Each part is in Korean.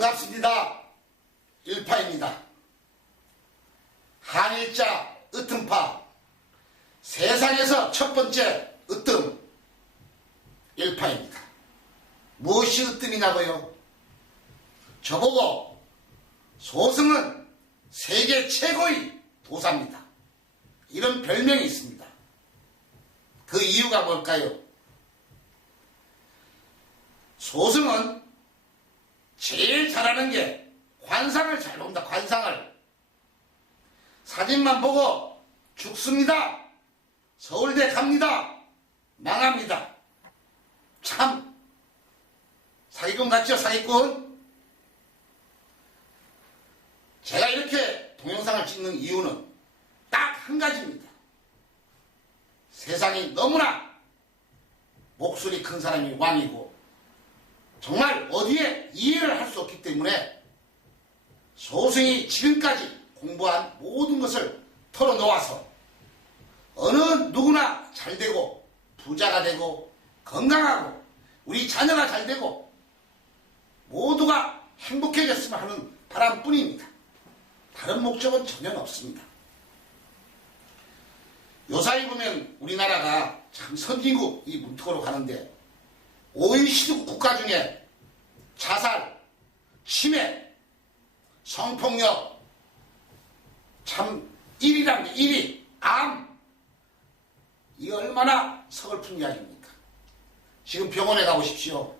반갑습니다. 일파입니다. 한일자 으뜸파, 세상에서 첫 번째 으뜸 일파입니다. 무엇이 으뜸이냐고요? 저보고 소승은 세계 최고의 도사입니다. 이런 별명이 있습니다. 그 이유가 뭘까요? 소승은 제일 잘하는 게 관상을 잘 본다. 관상을. 사진만 보고 죽습니다. 서울대 갑니다. 망합니다. 참 사기꾼 같죠? 사기꾼. 제가 이렇게 동영상을 찍는 이유는 딱 한 가지입니다. 세상이 너무나 목소리 큰 사람이 왕이고 정말 어디에 이해를 할 수 없기 때문에 소승이 지금까지 공부한 모든 것을 털어놓아서 어느 누구나 잘 되고 부자가 되고 건강하고 우리 자녀가 잘 되고 모두가 행복해졌으면 하는 바람뿐입니다. 다른 목적은 전혀 없습니다. 요사이 보면 우리나라가 참 선진국 이 문턱으로 가는데 OECD 국가 중에 자살, 치매, 성폭력 참 1위란 게 1위, 암. 이게 얼마나 서글픈 이야기입니까? 지금 병원에 가보십시오.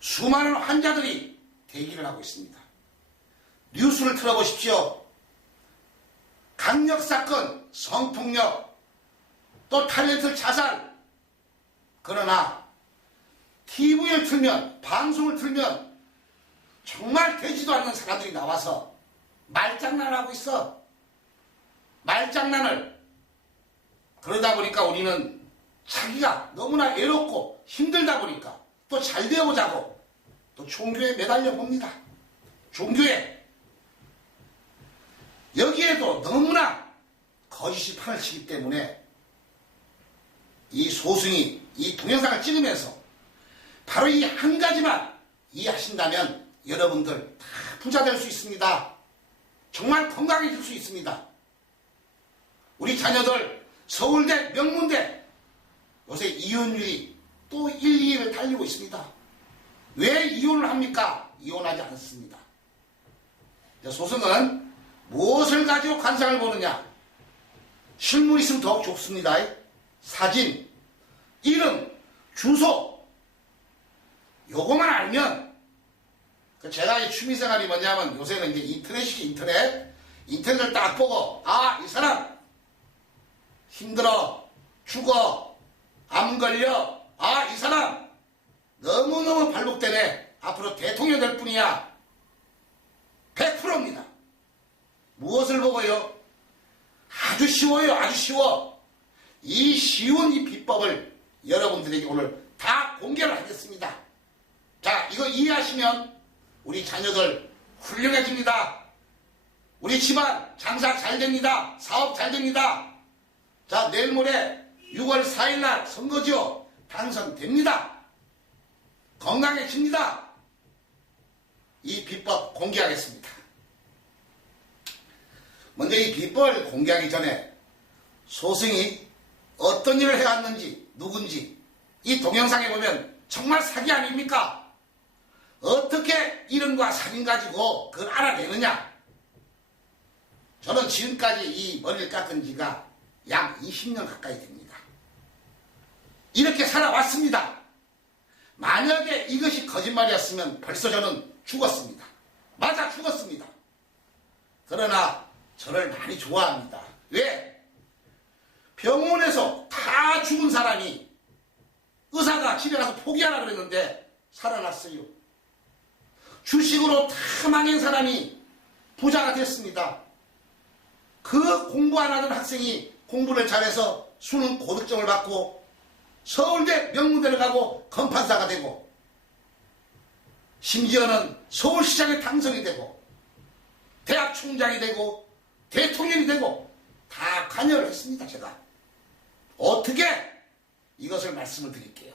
수많은 환자들이 대기를 하고 있습니다. 뉴스를 틀어보십시오. 강력사건, 성폭력, 또 탤런트 자살. 그러나 TV를 틀면, 방송을 틀면 정말 되지도 않는 사람들이 나와서 말장난을 하고 있어. 말장난을. 그러다 보니까 우리는 자기가 너무나 외롭고 힘들다 보니까 또 잘 되어보자고 또 종교에 매달려 봅니다. 종교에. 여기에도 너무나 거짓이 판을 치기 때문에 이 소승이 이 동영상을 찍으면서 바로 이 한 가지만 이해하신다면 여러분들 다 부자 될 수 있습니다. 정말 건강해질 수 있습니다. 우리 자녀들 서울대, 명문대 요새 이혼율이 또 1, 2위를 달리고 있습니다. 왜 이혼을 합니까? 이혼하지 않습니다. 소승은 무엇을 가지고 관상을 보느냐? 실물 있으면 더욱 좋습니다. 사진, 이름, 주소 요거만 알면 제가 이 취미생활이 뭐냐면 요새는 이제 인터넷이지. 인터넷을 딱 보고 이 사람 힘들어, 죽어, 암 걸려, 이 사람 너무너무 발목되네, 앞으로 대통령 될 뿐이야. 100%입니다. 무엇을 보고요? 아주 쉬워요. 아주 쉬워. 이 쉬운 이 비법을 여러분들에게 오늘 다 공개를 하겠습니다. 자, 이거 이해하시면 우리 자녀들 훌륭해집니다. 우리 집안 장사 잘 됩니다. 사업 잘 됩니다. 자, 내일 모레 6월 4일날 선거죠. 당선됩니다. 건강해집니다. 이 비법 공개하겠습니다. 먼저 이 비법을 공개하기 전에 소승이 어떤 일을 해왔는지, 누군지 이 동영상에 보면 정말 사기 아닙니까? 어떻게 이름과 사진 가지고 그걸 알아내느냐? 저는 지금까지 이 머리를 깎은 지가 약 20년 가까이 됩니다. 이렇게 살아왔습니다. 만약에 이것이 거짓말이었으면 벌써 저는 죽었습니다. 맞아, 죽었습니다. 그러나 저를 많이 좋아합니다. 왜? 병원에서 다 죽은 사람이 의사가 집에 가서 포기하라 그랬는데 살아났어요. 주식으로 다 망한 사람이 부자가 됐습니다. 그 공부 안 하던 학생이 공부를 잘해서 수능 고득점을 받고 서울대 명문대를 가고 건판사가 되고 심지어는 서울시장에 당선이 되고 대학 총장이 되고 대통령이 되고 다 관여를 했습니다. 제가 어떻게 이것을 말씀을 드릴게요.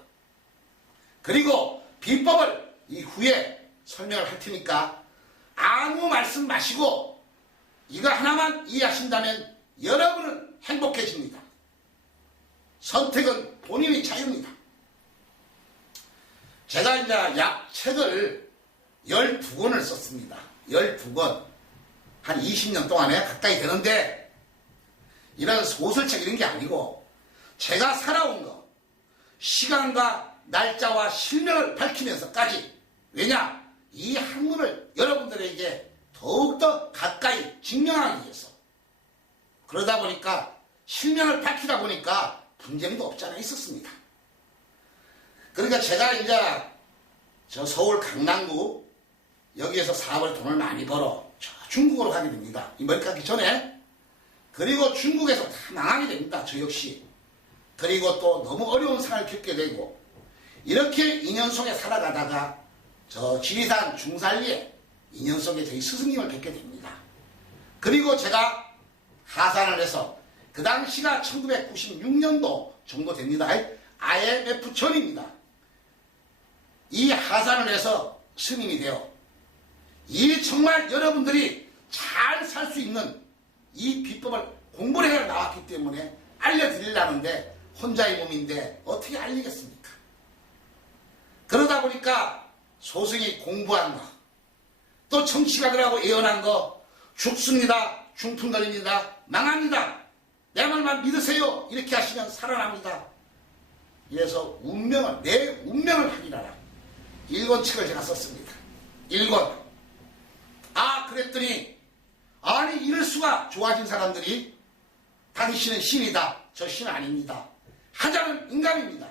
그리고 비법을 이후에 설명을 할 테니까 아무 말씀 마시고 이거 하나만 이해하신다면 여러분은 행복해집니다. 선택은 본인의 자유입니다. 제가 이제 책을 12권을 썼습니다. 12권. 한 20년 동안에 가까이 되는데, 이런 소설책 이런 게 아니고 제가 살아온 거, 시간과 날짜와 실명을 밝히면서까지, 왜냐? 이 학문을 여러분들에게 더욱더 가까이 증명하기 위해서. 그러다 보니까 실명을 밝히다 보니까 분쟁도 없지 않아 있었습니다. 그러니까 제가 이제 저 서울 강남구 여기에서 사업을 돈을 많이 벌어 저 중국으로 가게 됩니다. 이 머리 깎기 전에. 그리고 중국에서 다 망하게 됩니다. 저 역시. 그리고 또 너무 어려운 생활을 겪게 되고, 이렇게 인연 속에 살아가다가 저 지리산 중산리에 인연 속에 저희 스승님을 뵙게 됩니다. 그리고 제가 하산을 해서, 그 당시가 1996년도 정도 됩니다. IMF 전입니다. 이 하산을 해서 스님이 되어 이 정말 여러분들이 잘 살 수 있는 이 비법을 공부를 해서 나왔기 때문에 알려드리려는데 혼자의 몸인데 어떻게 알리겠습니까? 그러다 보니까 소승이 공부한 거, 또 청취가들하고 예언한 거, 죽습니다, 중풍걸립니다, 망합니다, 내 말만 믿으세요, 이렇게 하시면 살아납니다. 이래서 운명을, 내 운명을 확인하라, 1권 책을 제가 썼습니다. 1권. 그랬더니, 아니 이럴 수가, 좋아진 사람들이 당신은 신이다, 저 신 아닙니다, 하자는 인간입니다.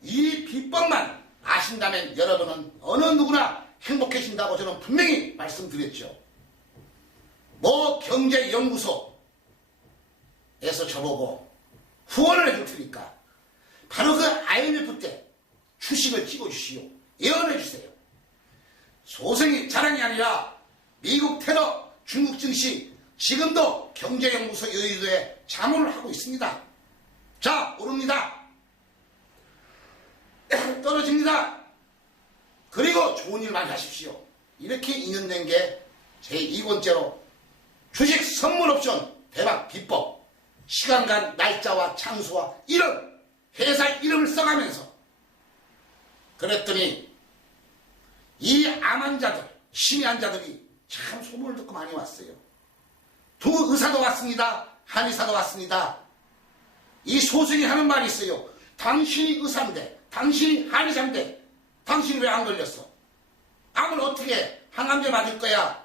이 비법만 아신다면 여러분은 어느 누구나 행복해진다고 저는 분명히 말씀드렸죠. 뭐 경제연구소에서 저보고 후원을 해줄 테니까 바로 그 IMF 때 주식을 찍어주시오, 예언해 주세요. 소승이 자랑이 아니라 미국 테러, 중국 증시, 지금도 경제연구소 여의도에 자문을 하고 있습니다. 자, 오릅니다. 떨어집니다. 그리고 좋은 일 많이 하십시오. 이렇게 인연된 게 제 2권째로 주식 선물 옵션 대박 비법, 시간과 날짜와 장소와 이름, 회사 이름을 써가면서 그랬더니 이 암 환자들, 심해 환자들이 참 소문을 듣고 많이 왔어요. 두 의사도 왔습니다. 한의사도 왔습니다. 이 소승이 하는 말이 있어요. 당신이 의사인데, 당신이 한의사인데 당신이 왜 안 걸렸어? 암은 어떻게 항암제 맞을 거야?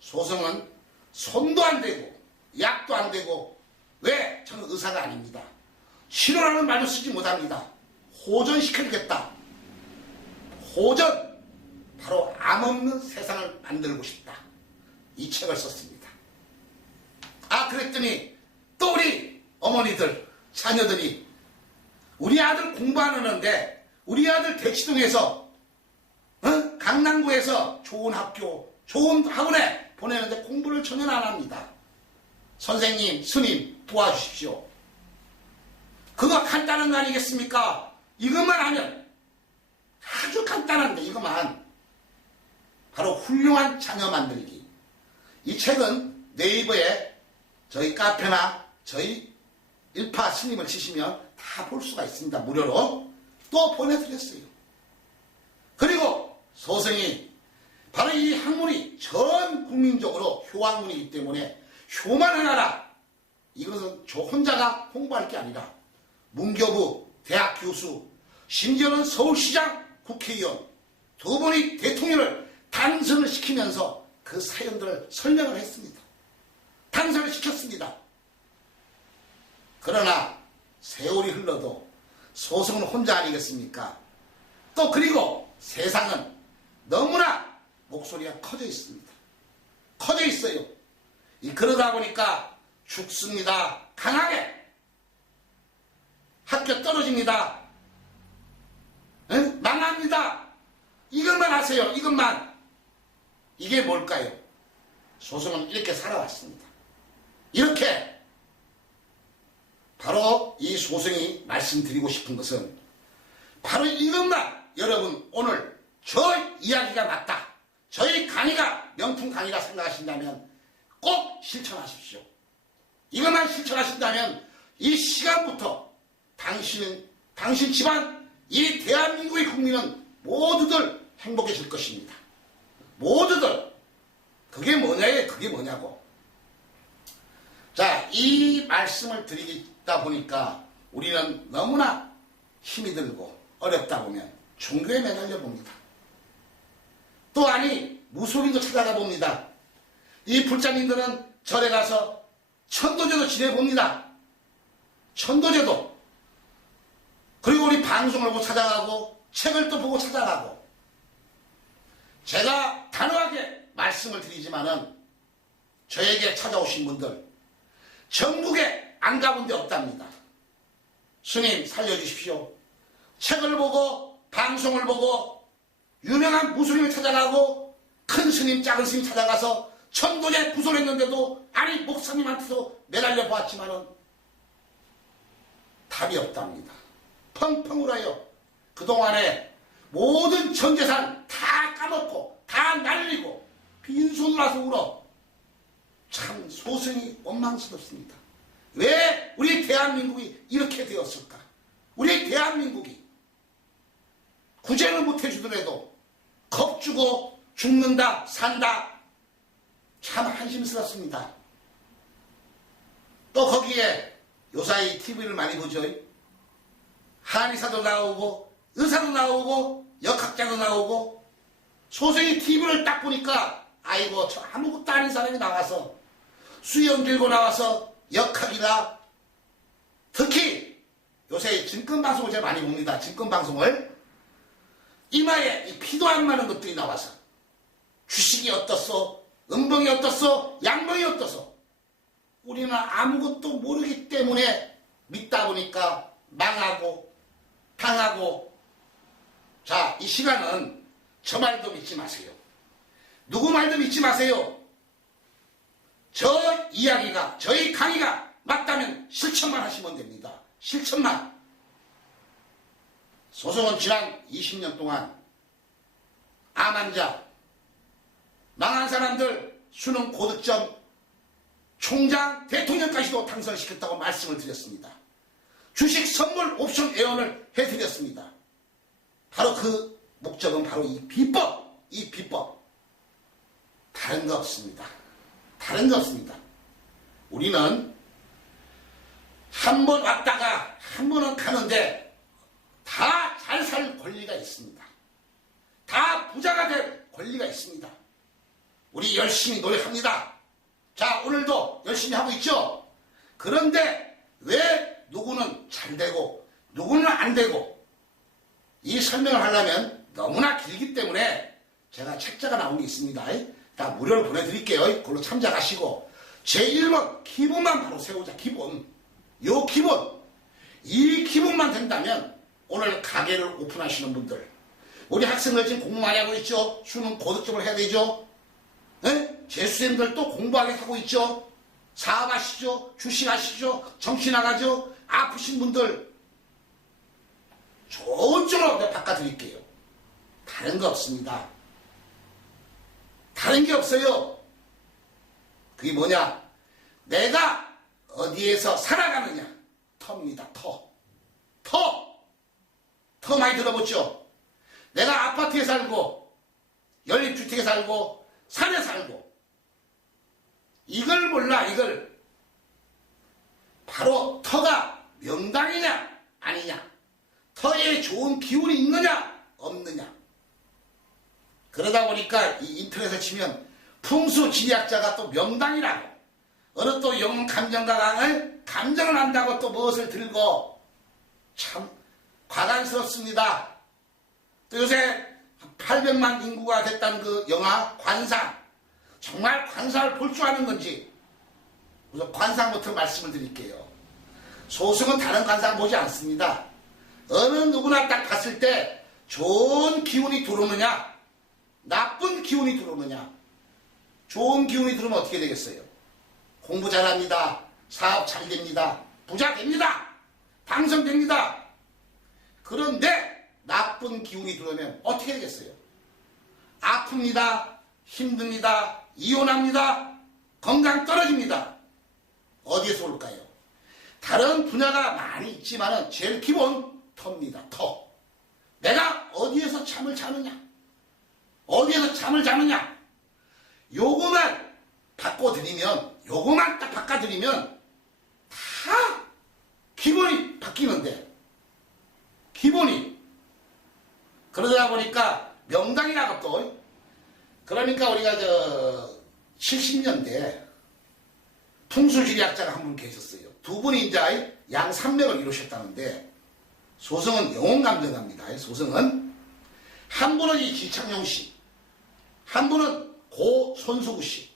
소승은 손도 안 대고 약도 안 대고, 왜? 저는 의사가 아닙니다. 치료라는 말도 쓰지 못합니다. 호전시켜주겠다. 호전. 바로 암 없는 세상을 만들고 싶다. 이 책을 썼습니다. 그랬더니 또 우리 어머니들, 자녀들이 우리 아들 공부하는데 우리 아들 대치동에서 강남구에서 좋은 학교, 좋은 학원에 보내는데 공부를 전혀 안 합니다. 선생님, 스님 도와주십시오. 그거 간단한 거 아니겠습니까? 이것만 하면 아주 간단한데, 이것만 바로 훌륭한 자녀 만들기. 이 책은 네이버에 저희 카페나 저희 일파 스님을 치시면 다 볼 수가 있습니다. 무료로. 또 보내드렸어요. 그리고 소승이 바로 이 학문이 전 국민적으로 효학문이기 때문에 효만 해놔라. 이것은 저 혼자가 공부할 게 아니라 문교부, 대학 교수, 심지어는 서울시장, 국회의원 두 분이 대통령을 당선을 시키면서 그 사연들을 설명을 했습니다. 당선을 시켰습니다. 그러나 세월이 흘러도 소승은 혼자 아니겠습니까? 또 그리고 세상은 너무나 목소리가 커져 있습니다. 커져 있어요. 그러다 보니까 죽습니다. 강하게. 학교 떨어집니다. 망합니다. 이것만 하세요. 이것만. 이게 뭘까요? 소승은 이렇게 살아왔습니다. 이렇게 바로 이 소승이 말씀드리고 싶은 것은 바로 이것만, 여러분 오늘 저 이야기가 맞다, 저희 강의가 명품 강의라 생각하신다면 꼭 실천하십시오. 이것만 실천하신다면 이 시간부터 당신 집안, 이 대한민국의 국민은 모두들 행복해질 것입니다. 모두들. 그게 뭐냐에 그게 뭐냐고. 자, 이 말씀을 드리다 보니까 우리는 너무나 힘이 들고 어렵다 보면 종교에 매달려 봅니다. 또 아니 무속인도 찾아가 봅니다. 이 불자님들은 절에 가서 천도제도 지내봅니다. 천도제도. 그리고 우리 방송을 보고 찾아가고 책을 또 보고 찾아가고. 제가 단호하게 말씀을 드리지만은 저에게 찾아오신 분들 전국에 안 가본 데 없답니다. 스님 살려주십시오. 책을 보고 방송을 보고 유명한 무술님을 찾아가고 큰 스님 작은 스님 찾아가서 천도제 구설했는데도 아니 목사님한테도 매달려 보았지만은 답이 없답니다. 펑펑 울어요. 그동안에 모든 전재산 다 까먹고 다 날리고 빈손으로 와서 울어. 참 소승이 원망스럽습니다. 왜 우리 대한민국이 이렇게 되었을까? 우리 대한민국이 구제를 못해주더라도 겁주고 죽는다 산다. 참 한심스럽습니다. 또 거기에 요사이 TV를 많이 보죠. 한의사도 나오고 의사도 나오고 역학자도 나오고 소생이 TV를 딱 보니까 아이고 저 아무것도 아닌 사람이 나와서 수염 들고 나와서 역학이라 특히 요새 증권방송을 제가 많이 봅니다. 증권방송을 이마에 이 피도 안 마는 것들이 나와서 주식이 어떻소 음봉이 어떻소 양봉이 어떻소 우리는 아무것도 모르기 때문에 믿다 보니까 망하고 당하고. 자, 이 시간은 저 말도 믿지 마세요. 누구 말도 믿지 마세요. 저 이야기가 저희 강의가 맞다면 실천만 하시면 됩니다. 실천만. 소송은 지난 20년 동안 암 환자 망한 사람들 수능 고득점 총장 대통령까지도 당선시켰다고 말씀을 드렸습니다. 주식 선물 옵션 애원을 해드렸습니다. 바로 그 목적은 바로 이 비법, 이 비법. 다른 거 없습니다. 다른 거 없습니다. 우리는 한 번 왔다가 한 번은 가는데 다 잘 살 권리가 있습니다. 다 부자가 될 권리가 있습니다. 우리 열심히 노력합니다. 자, 오늘도 열심히 하고 있죠? 그런데 왜 누구는 잘 되고 누구는 안 되고 이 설명을 하려면 너무나 길기 때문에 제가 책자가 나온 게 있습니다. 다 무료로 보내드릴게요. 그걸로 참작하시고 제1번 기본만 바로 세우자. 기본. 요 기본. 이 기본만 된다면 오늘 가게를 오픈하시는 분들 우리 학생들 지금 공부 많이 하고 있죠. 수능 고득점을 해야 되죠. 재수생들도 공부하게 하고 있죠. 사업하시죠. 주식하시죠. 정치 나가죠. 아프신 분들 좋은 쪽으로 내가 바꿔드릴게요. 다른 거 없습니다. 다른 게 없어요. 그게 뭐냐? 내가 어디에서 살아가느냐? 터입니다. 터. 터 많이 들어보죠? 내가 아파트에 살고 연립주택에 살고 산에 살고 이걸 몰라. 이걸 바로 터가 명당이냐 아니냐, 터에 좋은 기운이 있느냐 없느냐. 그러다 보니까 이 인터넷에 치면 풍수지리학자가 또 명당이라고 어느 또 영웅 감정가가 감정을 한다고 또 무엇을 들고 참 과간스럽습니다. 또 요새 800만 인구가 됐다는 그 영화 관상, 정말 관상을 볼 줄 아는 건지 우선 관상부터 말씀을 드릴게요. 소승은 다른 관상 보지 않습니다. 어느 누구나 딱 봤을 때 좋은 기운이 들어오느냐 나쁜 기운이 들어오느냐. 좋은 기운이 들어오면 어떻게 되겠어요? 공부 잘합니다. 사업 잘 됩니다. 부자 됩니다. 당선됩니다. 그런데 나쁜 기운이 들어오면 어떻게 되겠어요? 아픕니다. 힘듭니다. 이혼합니다. 건강 떨어집니다. 어디에서 올까요? 다른 분야가 많이 있지만은 제일 기본 터입니다. 터. 내가 어디에서 잠을 자느냐? 어디에서 잠을 자느냐? 요거만 바꿔드리면, 요거만 딱 바꿔드리면 다 기본이 바뀌는데, 기본이. 그러다 보니까 명당이라고 또, 그러니까 우리가 70년대 풍수지리학자가 한 분 계셨어요. 두 분이 이제 양산맥을 이루셨다는데, 소승은 영혼감정합니다. 소승은. 한 분은 이 지창용 씨, 한 분은 고 손수구 씨.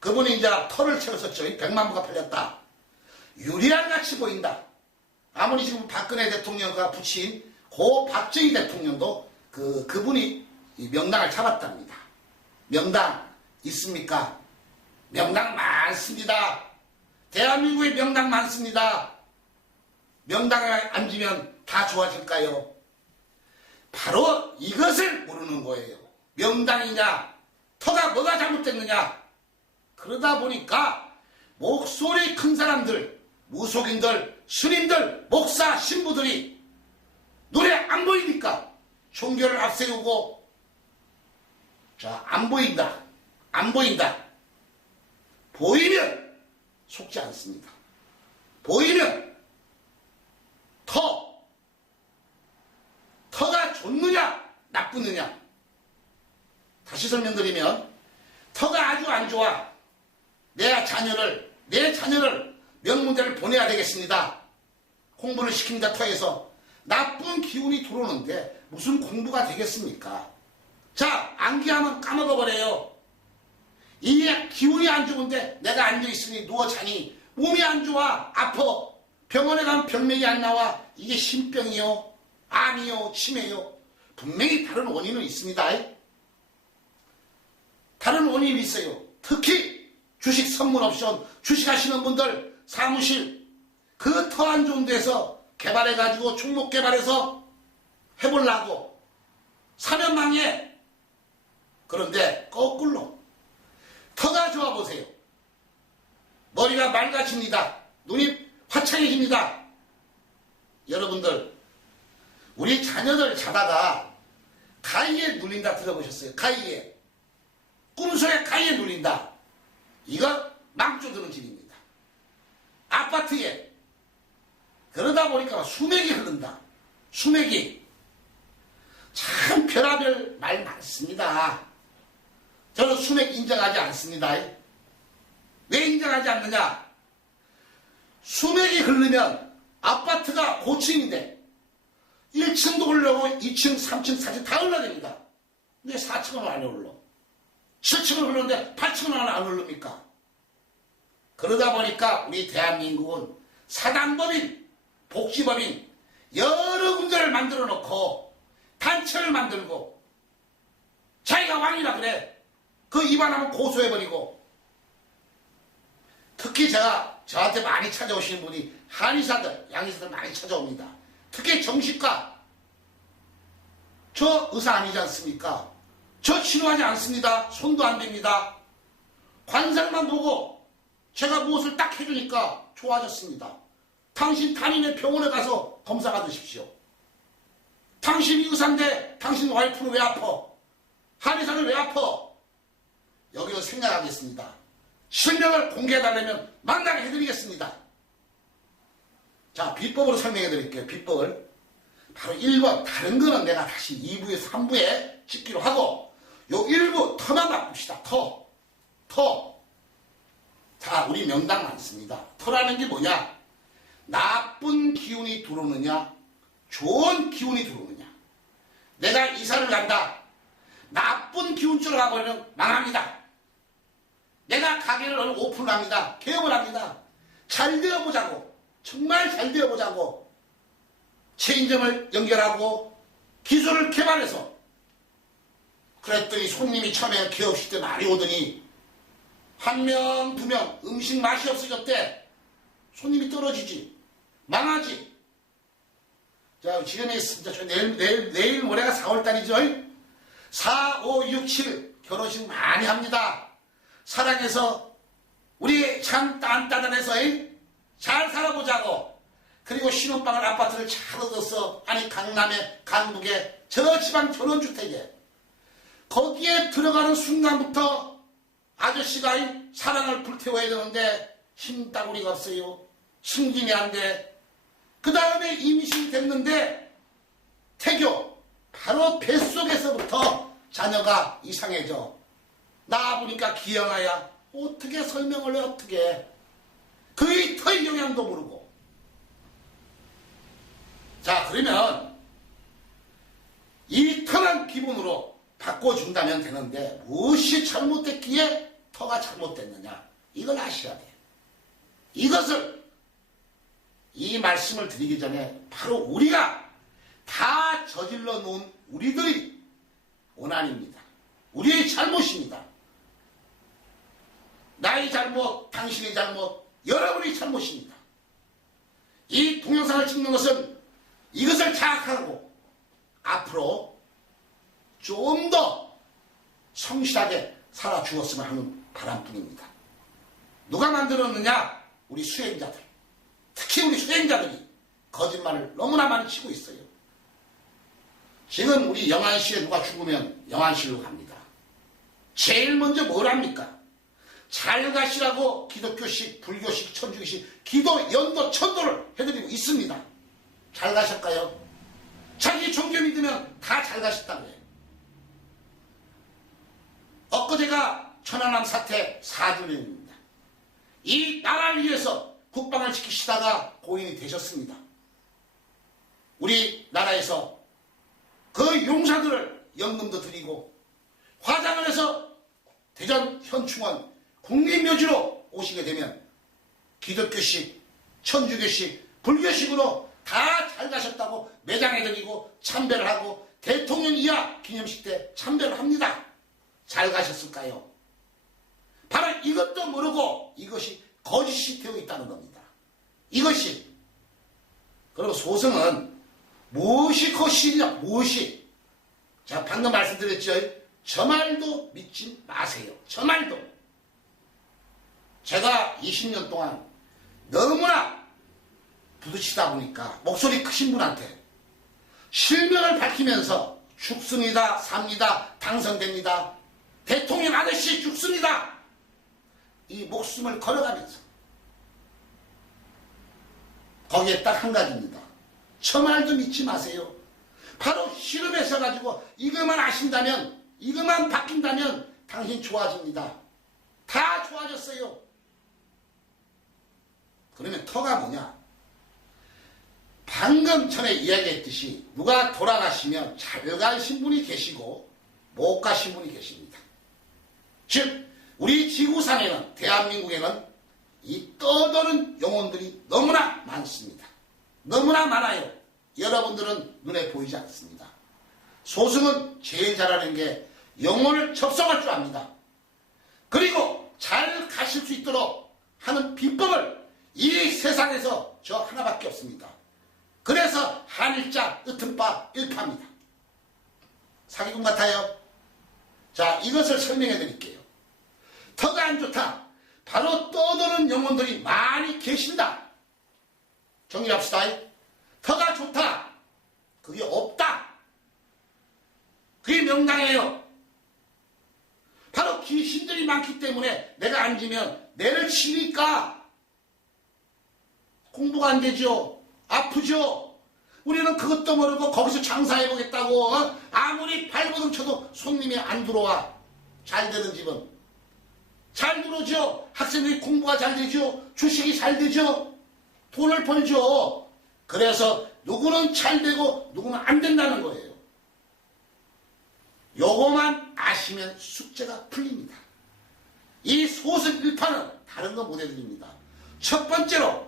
그분이 이제 털을 채웠었죠. 100만 부가 팔렸다. 유리알같이 보인다. 아무리 지금 박근혜 대통령과 붙인 고 박정희 대통령도 그분이 이 명당을 잡았답니다. 명당 있습니까? 명당 많습니다. 대한민국에 명당 많습니다. 명당에 앉으면 다 좋아질까요? 바로 이것을 모르는 거예요. 명당이냐, 터가 뭐가 잘못됐느냐. 그러다 보니까 목소리 큰 사람들, 무속인들, 스님들, 목사, 신부들이 눈에 안 보이니까 종교를 앞세우고, 자, 안 보인다. 안 보인다. 보이면 속지 않습니다. 보이면 터가 좋느냐 나쁘느냐. 다시 설명드리면 터가 아주 안 좋아. 내 자녀를 명문대를 보내야 되겠습니다. 공부를 시킵니다. 터에서 나쁜 기운이 들어오는데 무슨 공부가 되겠습니까? 자, 암기하면 까먹어버려요. 이 기운이 안 좋은데 내가 앉아있으니 누워 자니 몸이 안 좋아. 아파. 병원에 가면 병맥이 안 나와. 이게 신병이요, 암이요, 치매요. 분명히 다른 원인은 있습니다. 다른 원인이 있어요. 특히 주식 선물 옵션 주식하시는 분들 사무실 그 터 안 좋은 데서 개발해가지고 종목 개발해서 해보려고 사면 망해. 그런데 거꾸로 터가 좋아 보세요. 머리가 맑아집니다. 눈이 화창해집니다. 여러분들, 우리 자녀들 자다가 가위에 눌린다 들어보셨어요? 가위에. 꿈속에 가위에 눌린다. 이거 망조 드는 집입니다. 아파트에. 그러다 보니까 수맥이 흐른다. 수맥이. 참 별의별 말 많습니다. 저는 수맥 인정하지 않습니다. 왜 인정하지 않느냐? 수맥이 흐르면 아파트가 고층인데 1층도 올라오고 2층, 3층, 4층 다 흘러냅니다. 왜 4층은 안 흘러? 7층은 흐르는데 8층은 안 흐릅니까? 그러다 보니까 우리 대한민국은 사단법인, 복지법인 여러 군데를 만들어 놓고 단체를 만들고 자기가 왕이라 그래. 그 위반하면 고소해버리고. 특히 저한테 많이 찾아오시는 분이 한의사들, 양의사들 많이 찾아옵니다. 특히 정신과. 저 의사 아니지 않습니까? 저 치료하지 않습니다. 손도 안 됩니다. 관상만 보고 제가 무엇을 딱 해주니까 좋아졌습니다. 당신 단인의 병원에 가서 검사 받으십시오. 당신이 의사인데 당신 와이프는 왜 아파? 한의사는 왜 아파? 여기서 생략하겠습니다. 실명을 공개해달라면 만나게 해드리겠습니다. 자, 비법으로 설명해드릴게요. 비법을. 바로 1번. 다른 거는 내가 다시 2부에서 3부에 찍기로 하고 요 1부 터만 바꿉시다. 터. 자, 우리 명당 많습니다. 터라는 게 뭐냐? 나쁜 기운이 들어오느냐, 좋은 기운이 들어오느냐. 내가 이사를 간다. 나쁜 기운줄로 가버리면 망합니다. 내가 가게를 오픈을 합니다. 개업을 합니다. 잘 되어보자고. 정말 잘 되어보자고. 체인점을 연결하고 기술을 개발해서 그랬더니 손님이 처음에 개업식 때 많이 오더니 1명, 2명 음식 맛이 없어졌대. 손님이 떨어지지. 망하지. 자, 지금이 내일 모레가 4월달이죠. 4, 5, 6, 7 결혼식 많이 합니다. 사랑해서 우리 참 딴따단해서 잘 살아보자고. 그리고 신혼방을 아파트를 잘 얻어서 아니 강남에 강북에 저 지방 결혼주택에 거기에 들어가는 순간부터 아저씨가 사랑을 불태워야 되는데 힘따구리가 없어요. 승진이 안 돼. 그 다음에 임신이 됐는데 태교 바로 뱃속에서부터 자녀가 이상해져. 나와보니까 기형아야. 어떻게 설명을 해 어떻게. 그의 털 영향도 모르고. 자 그러면 이 털은 기본으로 바꿔준다면 되는데 무엇이 잘못됐기에 터가 잘못됐느냐 이걸 아셔야 돼요. 이것을 이 말씀을 드리기 전에 바로 우리가 다 저질러 놓은 우리들이 원한입니다. 우리의 잘못입니다. 나의 잘못, 당신의 잘못, 여러분의 잘못입니다. 이 동영상을 찍는 것은 이것을 자각하고 앞으로 좀 더 성실하게 살아 주었으면 하는 바람뿐입니다. 누가 만들었느냐? 우리 수행자들. 특히 우리 수행자들이 거짓말을 너무나 많이 치고 있어요. 지금 우리 영안실에 누가 죽으면 영안실로 갑니다. 제일 먼저 뭘 합니까? 잘 가시라고 기독교식, 불교식, 천주교식, 기도, 연도, 천도를 해드리고 있습니다. 잘 가셨까요? 자기 종교 믿으면 다 잘 가셨다고 해요. 엊그제가 천안함 사태 4주년입니다. 이 나라를 위해서 국방을 지키시다가 고인이 되셨습니다. 우리나라에서 그 용사들을 연금도 드리고 화장을 해서 대전 현충원 국립묘지로 오시게 되면 기독교식, 천주교식, 불교식으로 다 잘 가셨다고 매장해드리고 참배를 하고 대통령 이하 기념식 때 참배를 합니다. 잘 가셨을까요? 바로 이것도 모르고 이것이 거짓이 되어 있다는 겁니다. 이것이. 그리고 소승은 무엇이 거짓이냐? 무엇이? 제가 방금 말씀드렸죠. 저 말도 믿지 마세요. 저 말도. 제가 20년 동안 너무나 부딪히다 보니까 목소리 크신 분한테 실명을 밝히면서 죽습니다, 삽니다, 당선됩니다, 대통령 아저씨 죽습니다, 이 목숨을 걸어가면서 거기에 딱 한 가지입니다. 저 말도 믿지 마세요. 바로 실험에 서가지고 이것만 아신다면, 이것만 바뀐다면 당신 좋아집니다. 다 좋아졌어요. 그러면 터가 뭐냐? 방금 전에 이야기했듯이 누가 돌아가시면 잘 가신 분이 계시고 못 가신 분이 계십니다. 즉 우리 지구상에는, 대한민국에는 이 떠도는 영혼들이 너무나 많습니다. 너무나 많아요. 여러분들은 눈에 보이지 않습니다. 소승은 제일 잘하는 게 영혼을 접속할 줄 압니다. 그리고 잘 가실 수 있도록 하는 비법을 이 세상에서 저 하나밖에 없습니다. 그래서 한일자, 으뜸바, 일파입니다. 사기꾼 같아요? 자, 이것을 설명해 드릴게요. 터가 안 좋다. 바로 떠도는 영혼들이 많이 계신다. 정리합시다. 터가 좋다. 그게 없다. 그게 명당해요. 바로 귀신들이 많기 때문에 내가 앉으면 내를 치니까 공부가 안 되죠. 아프죠. 우리는 그것도 모르고 거기서 장사해보겠다고 아무리 발버둥 쳐도 손님이 안 들어와. 잘 되는 집은 잘 들어오죠. 학생들이 공부가 잘 되죠. 주식이 잘 되죠. 돈을 벌죠. 그래서 누구는 잘 되고 누구는 안 된다는 거예요. 요거만 아시면 숙제가 풀립니다. 이 소승 일파는 다른 거 못 해드립니다. 첫 번째로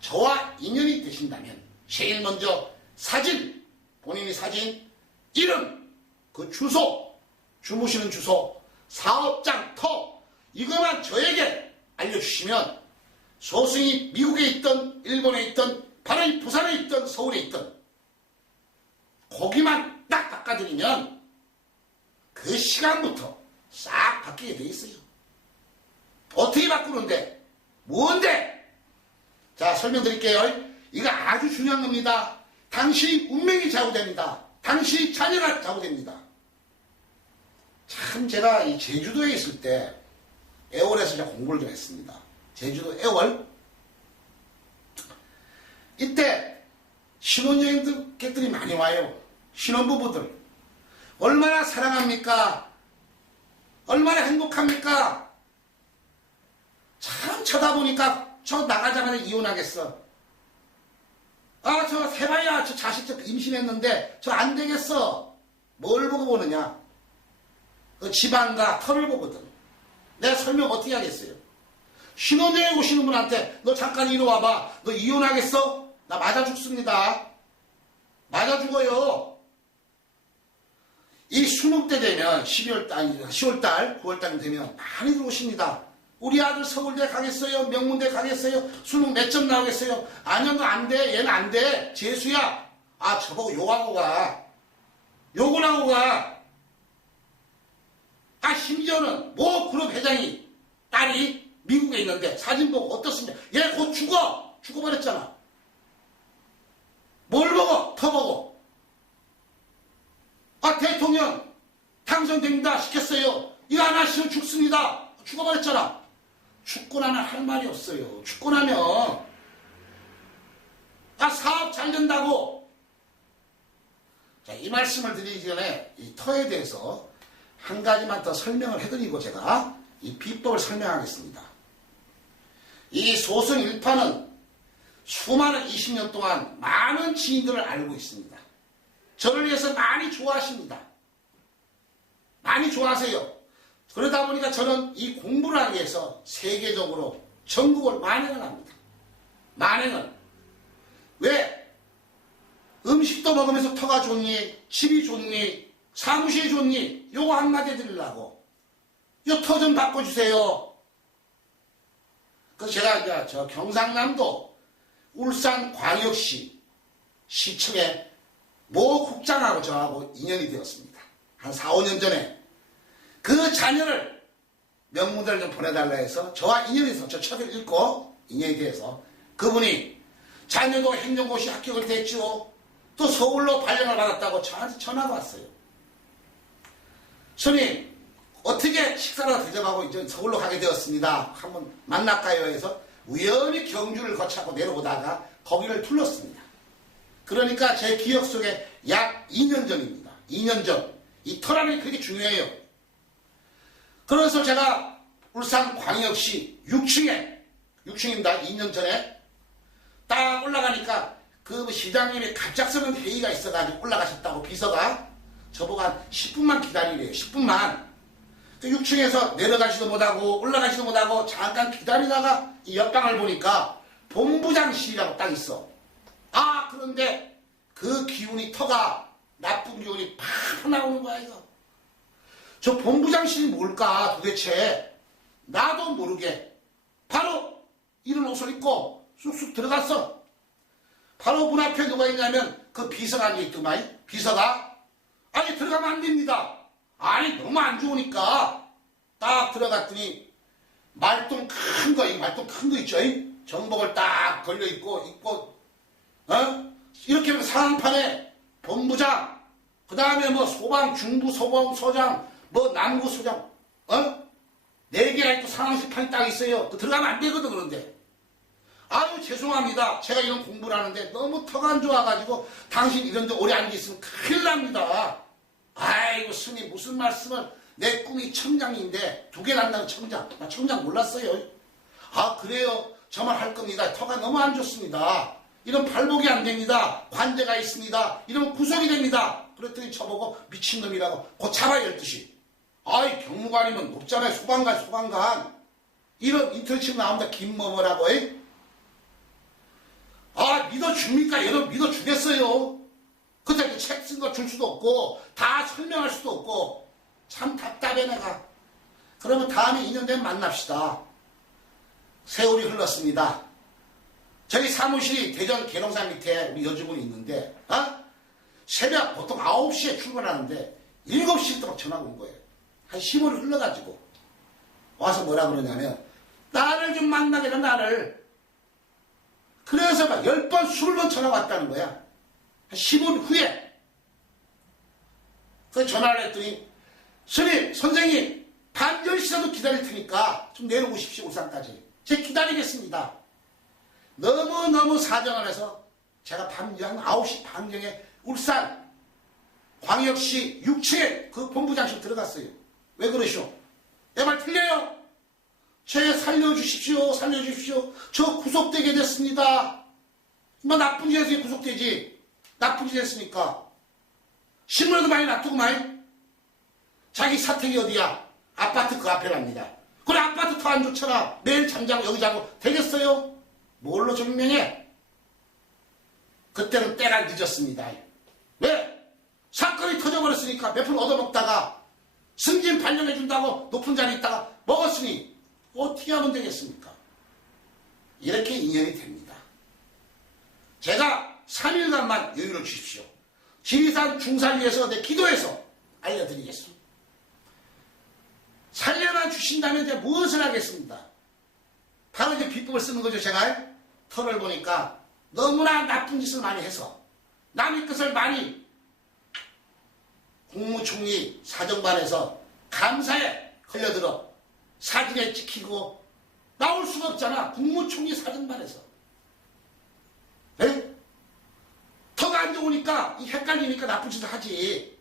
저와 인연이 되신다면 제일 먼저 사진, 본인의 사진, 이름, 그 주소, 주무시는 주소, 사업장, 터, 이거만 저에게 알려주시면 소승이 미국에 있던, 일본에 있던, 바로 이 부산에 있던, 서울에 있던 거기만 딱 닦아드리면 그 시간부터 싹 바뀌게 돼 있어요. 어떻게 바꾸는데? 뭔데? 자, 설명드릴게요. 이거 아주 중요한 겁니다. 당시 운명이 좌우됩니다. 당시 자녀가 좌우됩니다. 참 제가 이 제주도에 있을 때 애월에서 제가 공부를 좀 했습니다. 제주도 애월. 이때 신혼여행객들이 많이 와요. 신혼부부들. 얼마나 사랑합니까? 얼마나 행복합니까? 참 쳐다보니까 저 나가자마자 이혼하겠어. 아, 저 세바야, 저 자식 저 임신했는데 저 안 되겠어. 뭘 보고 보느냐? 그 집안과 터를 보거든. 내가 설명 어떻게 하겠어요? 신혼여행 오시는 분한테 너 잠깐 이리 와봐. 너 이혼하겠어? 나 맞아 죽습니다. 맞아 죽어요. 이 수능 때 되면 12월달, 10월달, 9월달 되면 많이들 오십니다. 우리 아들 서울대 가겠어요? 명문대 가겠어요? 수능 몇 점 나오겠어요? 아니야, 너 안 돼. 얘는 안 돼. 재수야. 아, 저보고 욕하고 가. 욕을 하고 가. 아, 심지어는 모 그룹 회장이 딸이 미국에 있는데 사진 보고 어떻습니까? 얘 곧 죽어. 죽어버렸잖아. 뭘 보고? 터 보고. 아, 대통령 당선됩니다. 시켰어요. 이거 안 하시면 죽습니다. 죽어버렸잖아. 죽고 나면 할 말이 없어요. 죽고 나면 아, 사업 잘 된다고. 자, 이 말씀을 드리기 전에 이 터에 대해서 한 가지만 더 설명을 해드리고 제가 이 비법을 설명하겠습니다. 이 소승 일파는 수많은 20년 동안 많은 지인들을 알고 있습니다. 저를 위해서 많이 좋아하십니다. 많이 좋아하세요. 그러다 보니까 저는 이 공부를 하기 위해서 세계적으로 전국을 만행을 합니다. 만행을. 왜? 음식도 먹으면서 터가 좋니? 집이 좋니? 사무실이 좋니? 요거 한마디 해드리려고. 요 터 좀 바꿔주세요. 그래서 제가 이제 저 경상남도 울산광역시 시청에 모 국장하고 저하고 인연이 되었습니다. 한 4, 5년 전에 그 자녀를 명문대를 좀 보내달라 해서 저와 인연이 있어. 저 책을 읽고 인연이 돼서 그분이 자녀도 행정고시 합격을 됐죠. 또 서울로 발령을 받았다고 저한테 전화가 왔어요. 스님, 어떻게 식사를 대접하고 이제 서울로 가게 되었습니다. 한번 만날까요? 해서 우연히 경주를 거쳐고 내려오다가 거기를 둘렀습니다. 그러니까 제 기억 속에 약 2년 전입니다. 2년 전. 이 터라는 그렇게 중요해요. 그래서 제가 울산광역시 6층입니다. 2년 전에 딱 올라가니까 그 시장님이 갑작스러운 회의가 있어가지고 올라가셨다고 비서가 저보고 한 10분만 기다리래요. 10분만. 그 6층에서 내려가지도 못하고 올라가지도 못하고 잠깐 기다리다가 이 옆방을 보니까 본부장실이라고 딱 있어. 아, 그런데 그 기운이 터가 나쁜 기운이 팍 나오는 거야 이거. 저 본부장실이 뭘까 도대체. 나도 모르게 바로 이런 옷을 입고 쑥쑥 들어갔어. 바로 문 앞에 누가 있냐면 그 비서가 있더만. 비서가 아니 들어가면 안 됩니다. 아니 너무 안 좋으니까 딱 들어갔더니 말똥 큰 거, 이 말똥 큰 거 있죠? 정복을 딱 걸려 입고 이렇게 하면 상판에 본부장, 그 다음에 뭐 소방, 중부 소방, 뭐 남부 소장, 4개나 있고 상황실판이 딱 있어요. 그 들어가면 안 되거든, 그런데. 아유, 죄송합니다. 제가 이런 공부를 하는데 너무 터가 안 좋아가지고 당신 이런 데 오래 앉아있으면 큰일 납니다. 아이고, 스님, 무슨 말씀을. 내 꿈이 청장인데 2개 난다는 청장. 나 청장 몰랐어요. 아, 그래요? 저만 할 겁니다. 터가 너무 안 좋습니다. 이런 발목이 안 됩니다. 관제가 있습니다. 이러면 구속이 됩니다. 그랬더니 저보고 미친놈이라고 곧 잡아야 12시. 아이, 경무관이면 높잖아요. 소방관. 이런 인터넷 나옵니다. 김某某라고. 아, 믿어줍니까? 여러분 믿어주겠어요. 그때 책 쓴 거 줄 수도 없고 다 설명할 수도 없고 참 답답해 내가. 그러면 다음에 2년 되면 만납시다. 세월이 흘렀습니다. 저희 사무실이 대전 계룡산 밑에 우리 여직원이 있는데 새벽 보통 9시에 출근하는데 7시 동안 전화가 온 거예요. 한 15일 흘러가지고 와서 뭐라 그러냐면 나를 좀 만나게 해라 나를. 그래서 막 10번 20번 전화가 왔다는 거야. 한 15일 후에. 그래서 전화를 했더니 스님 선생님 밤 10시라도 기다릴 테니까 좀 내려오십시오 울산까지. 제가 기다리겠습니다. 너무너무 사정을 해서 제가 밤 한 9시 반경에 울산 광역시 6층에 그 본부장실 들어갔어요. 왜 그러시오? 내 말 틀려요? 제 살려주십시오. 살려주십시오. 저 구속되게 됐습니다. 뭐 나쁜 짓에서 구속되지. 나쁜 짓 했으니까. 신문에도 많이 놔두고 많이. 자기 사택이 어디야? 아파트 그 앞에랍니다. 그래 아파트 더 안 좋잖아. 매일 잠자고 여기 자고 되겠어요? 뭘로 증명해? 그때는 때가 늦었습니다. 왜? 사건이 터져버렸으니까 몇 푼 얻어먹다가 승진 발령해준다고 높은 자리에 있다가 먹었으니 어떻게 하면 되겠습니까? 이렇게 인연이 됩니다. 제가 3일간만 여유를 주십시오. 지리산 중산리에서 내 기도해서 알려드리겠습니다. 살려만 주신다면 이제 무엇을 하겠습니다. 바로 이제 비법을 쓰는 거죠. 제가 털을 보니까 너무나 나쁜 짓을 많이 해서 남의 것을 많이 국무총리 사정반에서 감사에 걸려들어 사진에 찍히고 나올 수가 없잖아. 국무총리 사정반에서. 네? 터가 안 좋으니까 헷갈리니까 나쁜 짓을 하지.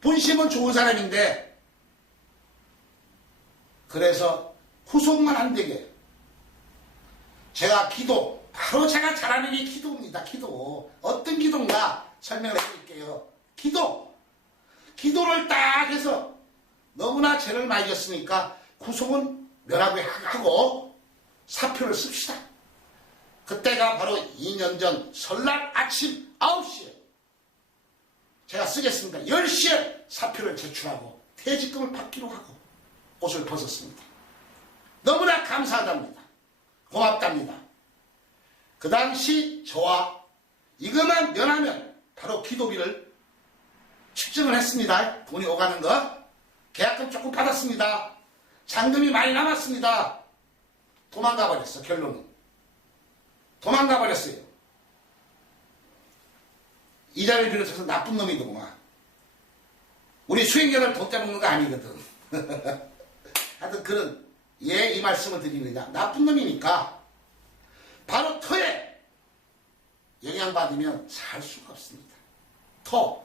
본심은 좋은 사람인데 그래서 후속만 안 되게 제가 기도, 바로 제가 잘하는 게 기도입니다. 기도. 어떤 기도인가 설명을 해드릴게요. 기도를 딱 해서 너무나 죄를 많이 졌으니까 구속은 면하게 하고 사표를 씁시다. 그때가 바로 2년 전 설날 아침 9시에 제가 쓰겠습니다. 10시에 사표를 제출하고 퇴직금을 받기로 하고 옷을 벗었습니다. 너무나 감사하답니다. 고맙답니다. 그 당시 저와 이것만 면하면 바로 기도비를 측정을 했습니다. 돈이 오가는 거. 계약금 조금 받았습니다. 잔금이 많이 남았습니다. 도망가 버렸어. 결론은. 도망가 버렸어요. 이자를 비롯해서 나쁜 놈이더구만. 우리 수행자들 돈 떼먹는 거 아니거든. 하여튼 그런 이 말씀을 드립니다. 나쁜 놈이니까 바로 터에 영향받으면 살 수가 없습니다. 터.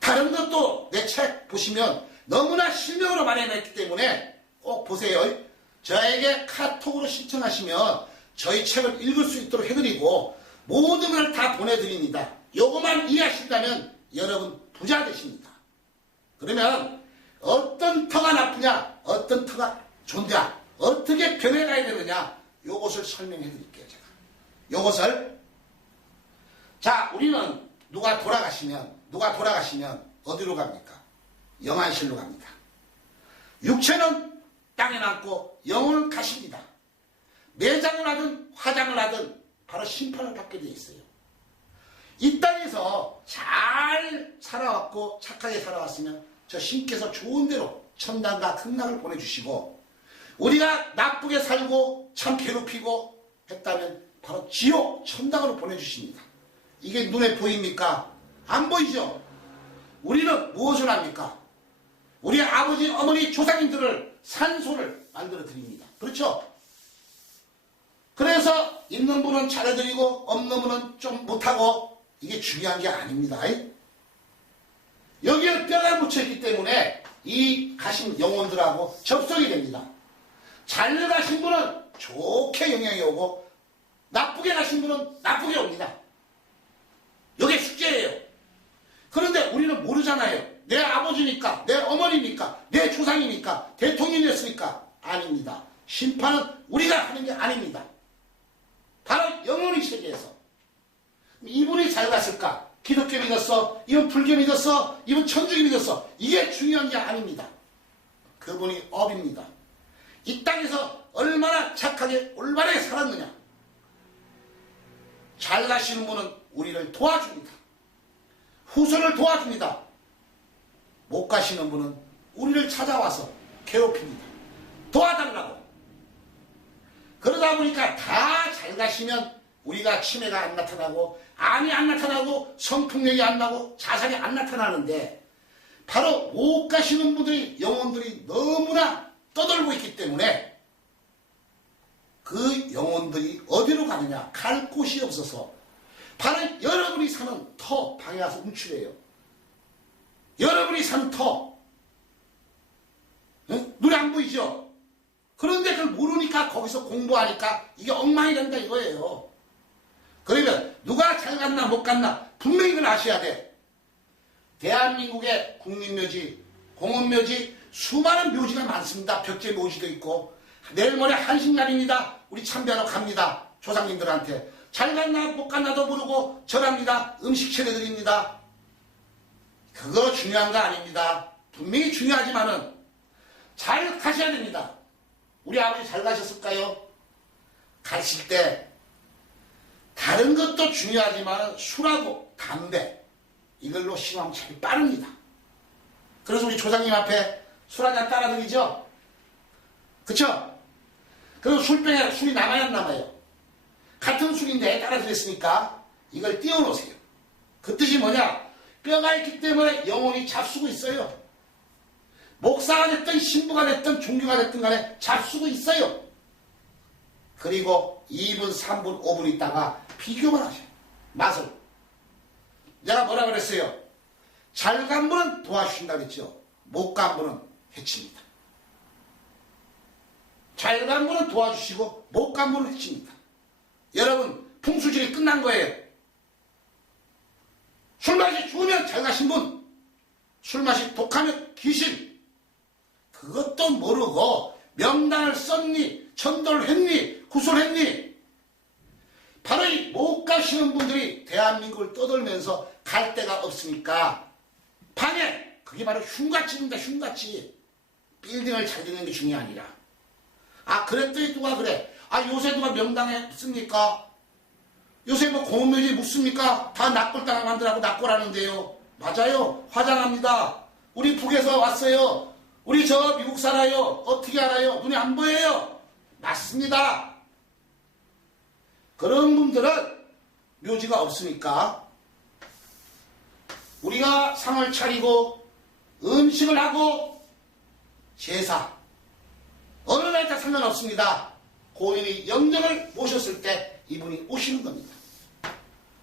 다른 것도 내 책 보시면 너무나 실명으로 마련했기 때문에 꼭 보세요. 저에게 카톡으로 신청하시면 저희 책을 읽을 수 있도록 해드리고 모든 걸 다 보내드립니다. 요것만 이해하신다면 여러분 부자 되십니다. 그러면 어떤 터가 나쁘냐, 어떤 터가 좋냐, 어떻게 변해가야 되느냐 요것을 설명해 드릴게요. 제가 요것을. 자, 우리는 누가 돌아가시면 어디로 갑니까? 영안실로 갑니다. 육체는 땅에 남고 영혼은 가십니다. 매장을 하든 화장을 하든 바로 심판을 받게 되어 있어요. 이 땅에서 잘 살아왔고 착하게 살아왔으면 저 신께서 좋은 대로 천당과 극락을 보내주시고, 우리가 나쁘게 살고 참 괴롭히고 했다면 바로 지옥 천당으로 보내주십니다. 이게 눈에 보입니까? 안 보이죠? 우리는 무엇을 합니까? 우리 아버지, 어머니, 조상님들을 산소를 만들어 드립니다. 그렇죠? 그래서 있는 분은 잘해드리고 없는 분은 좀 못하고, 이게 중요한 게 아닙니다. 여기에 뼈가 묻혀있기 때문에 이 가신 영혼들하고 접속이 됩니다. 잘 가신 분은 좋게 영향이 오고 나쁘게 가신 분은 나쁘게 옵니다. 이게 숙제예요. 그런데 우리는 모르잖아요. 내 아버지니까, 내 어머니니까, 내 조상이니까, 대통령이었으니까. 아닙니다. 심판은 우리가 하는 게 아닙니다. 바로 영혼의 세계에서. 이분이 잘 갔을까? 기독교 믿었어? 이분 불교 믿었어? 이분 천주교 믿었어? 이게 중요한 게 아닙니다. 그분이 업입니다. 이 땅에서 얼마나 착하게 올바르게 살았느냐. 잘 가시는 분은 우리를 도와줍니다. 후손을 도와줍니다. 못 가시는 분은 우리를 찾아와서 괴롭힙니다. 도와달라고. 그러다 보니까 다 잘 가시면 우리가 치매가 안 나타나고 암이 안 나타나고 성폭력이 안 나고 자살이 안 나타나는데 바로 못 가시는 분들이 영혼들이 너무나 떠돌고 있기 때문에 그 영혼들이 어디로 가느냐 갈 곳이 없어서 바로 여러분이 사는 터 방에 가서 움츠려요. 여러분이 사는 터 눈에 안 보이죠? 그런데 그걸 모르니까 거기서 공부하니까 이게 엉망이 된다 이거예요. 그러면 누가 잘 갔나 못 갔나 분명히 그걸 아셔야 돼. 대한민국의 국민묘지, 공원묘지 수많은 묘지가 많습니다. 벽제묘지도 있고 내일 모레 한식날입니다. 우리 참배하러 갑니다. 조상님들한테. 잘 갔나 못 갔나도 모르고 절합니다. 음식 차려드립니다. 그거 중요한 거 아닙니다. 분명히 중요하지만은 잘 가셔야 됩니다. 우리 아버지 잘 가셨을까요? 가실 때 다른 것도 중요하지만 술하고 담배 이걸로 신앙 잘 빠릅니다. 그래서 우리 조상님 앞에 술 한잔 따라드리죠? 그쵸? 그리고 술병에 술이 남아야 안 남아요? 같은 술인데 따라드렸으니까 이걸 띄워놓으세요. 그 뜻이 뭐냐? 뼈가 있기 때문에 영혼이 잡수고 있어요. 목사가 됐든 신부가 됐든 종교가 됐든 간에 잡수고 있어요. 그리고 2분, 3분, 5분 있다가 비교만 하셔요. 맛을. 내가 뭐라 그랬어요? 잘 간 분은 도와주신다 그랬죠. 못 간 분은 해칩니다. 잘 간 분은 도와주시고 못 간 분은 해칩니다. 여러분 풍수질이 끝난 거예요. 술맛이 좋으면 잘 가신 분, 술맛이 독하면 귀신. 그것도 모르고 명단을 썼니, 천도를 했니, 구슬을 했니. 바로 이 못 가시는 분들이 대한민국을 떠돌면서 갈 데가 없으니까 방에 그게 바로 흉같이입니다. 흉같이. 빌딩을 잘 되는 게 중요한 게 아니라. 아 그랬더니 누가 그래. 아 요새 누가 명당에 씁니까? 요새 뭐 공원묘지 묻습니까? 다 납골당을 만들라고 납골하는데요. 맞아요. 화장합니다. 우리 북에서 왔어요. 우리 저 미국 살아요. 어떻게 알아요? 눈에 안 보여요. 맞습니다. 그런 분들은 묘지가 없으니까 우리가 상을 차리고 음식을 하고 제사 어느 날 다 상관없습니다. 고인이 영정을 모셨을 때 이분이 오시는 겁니다.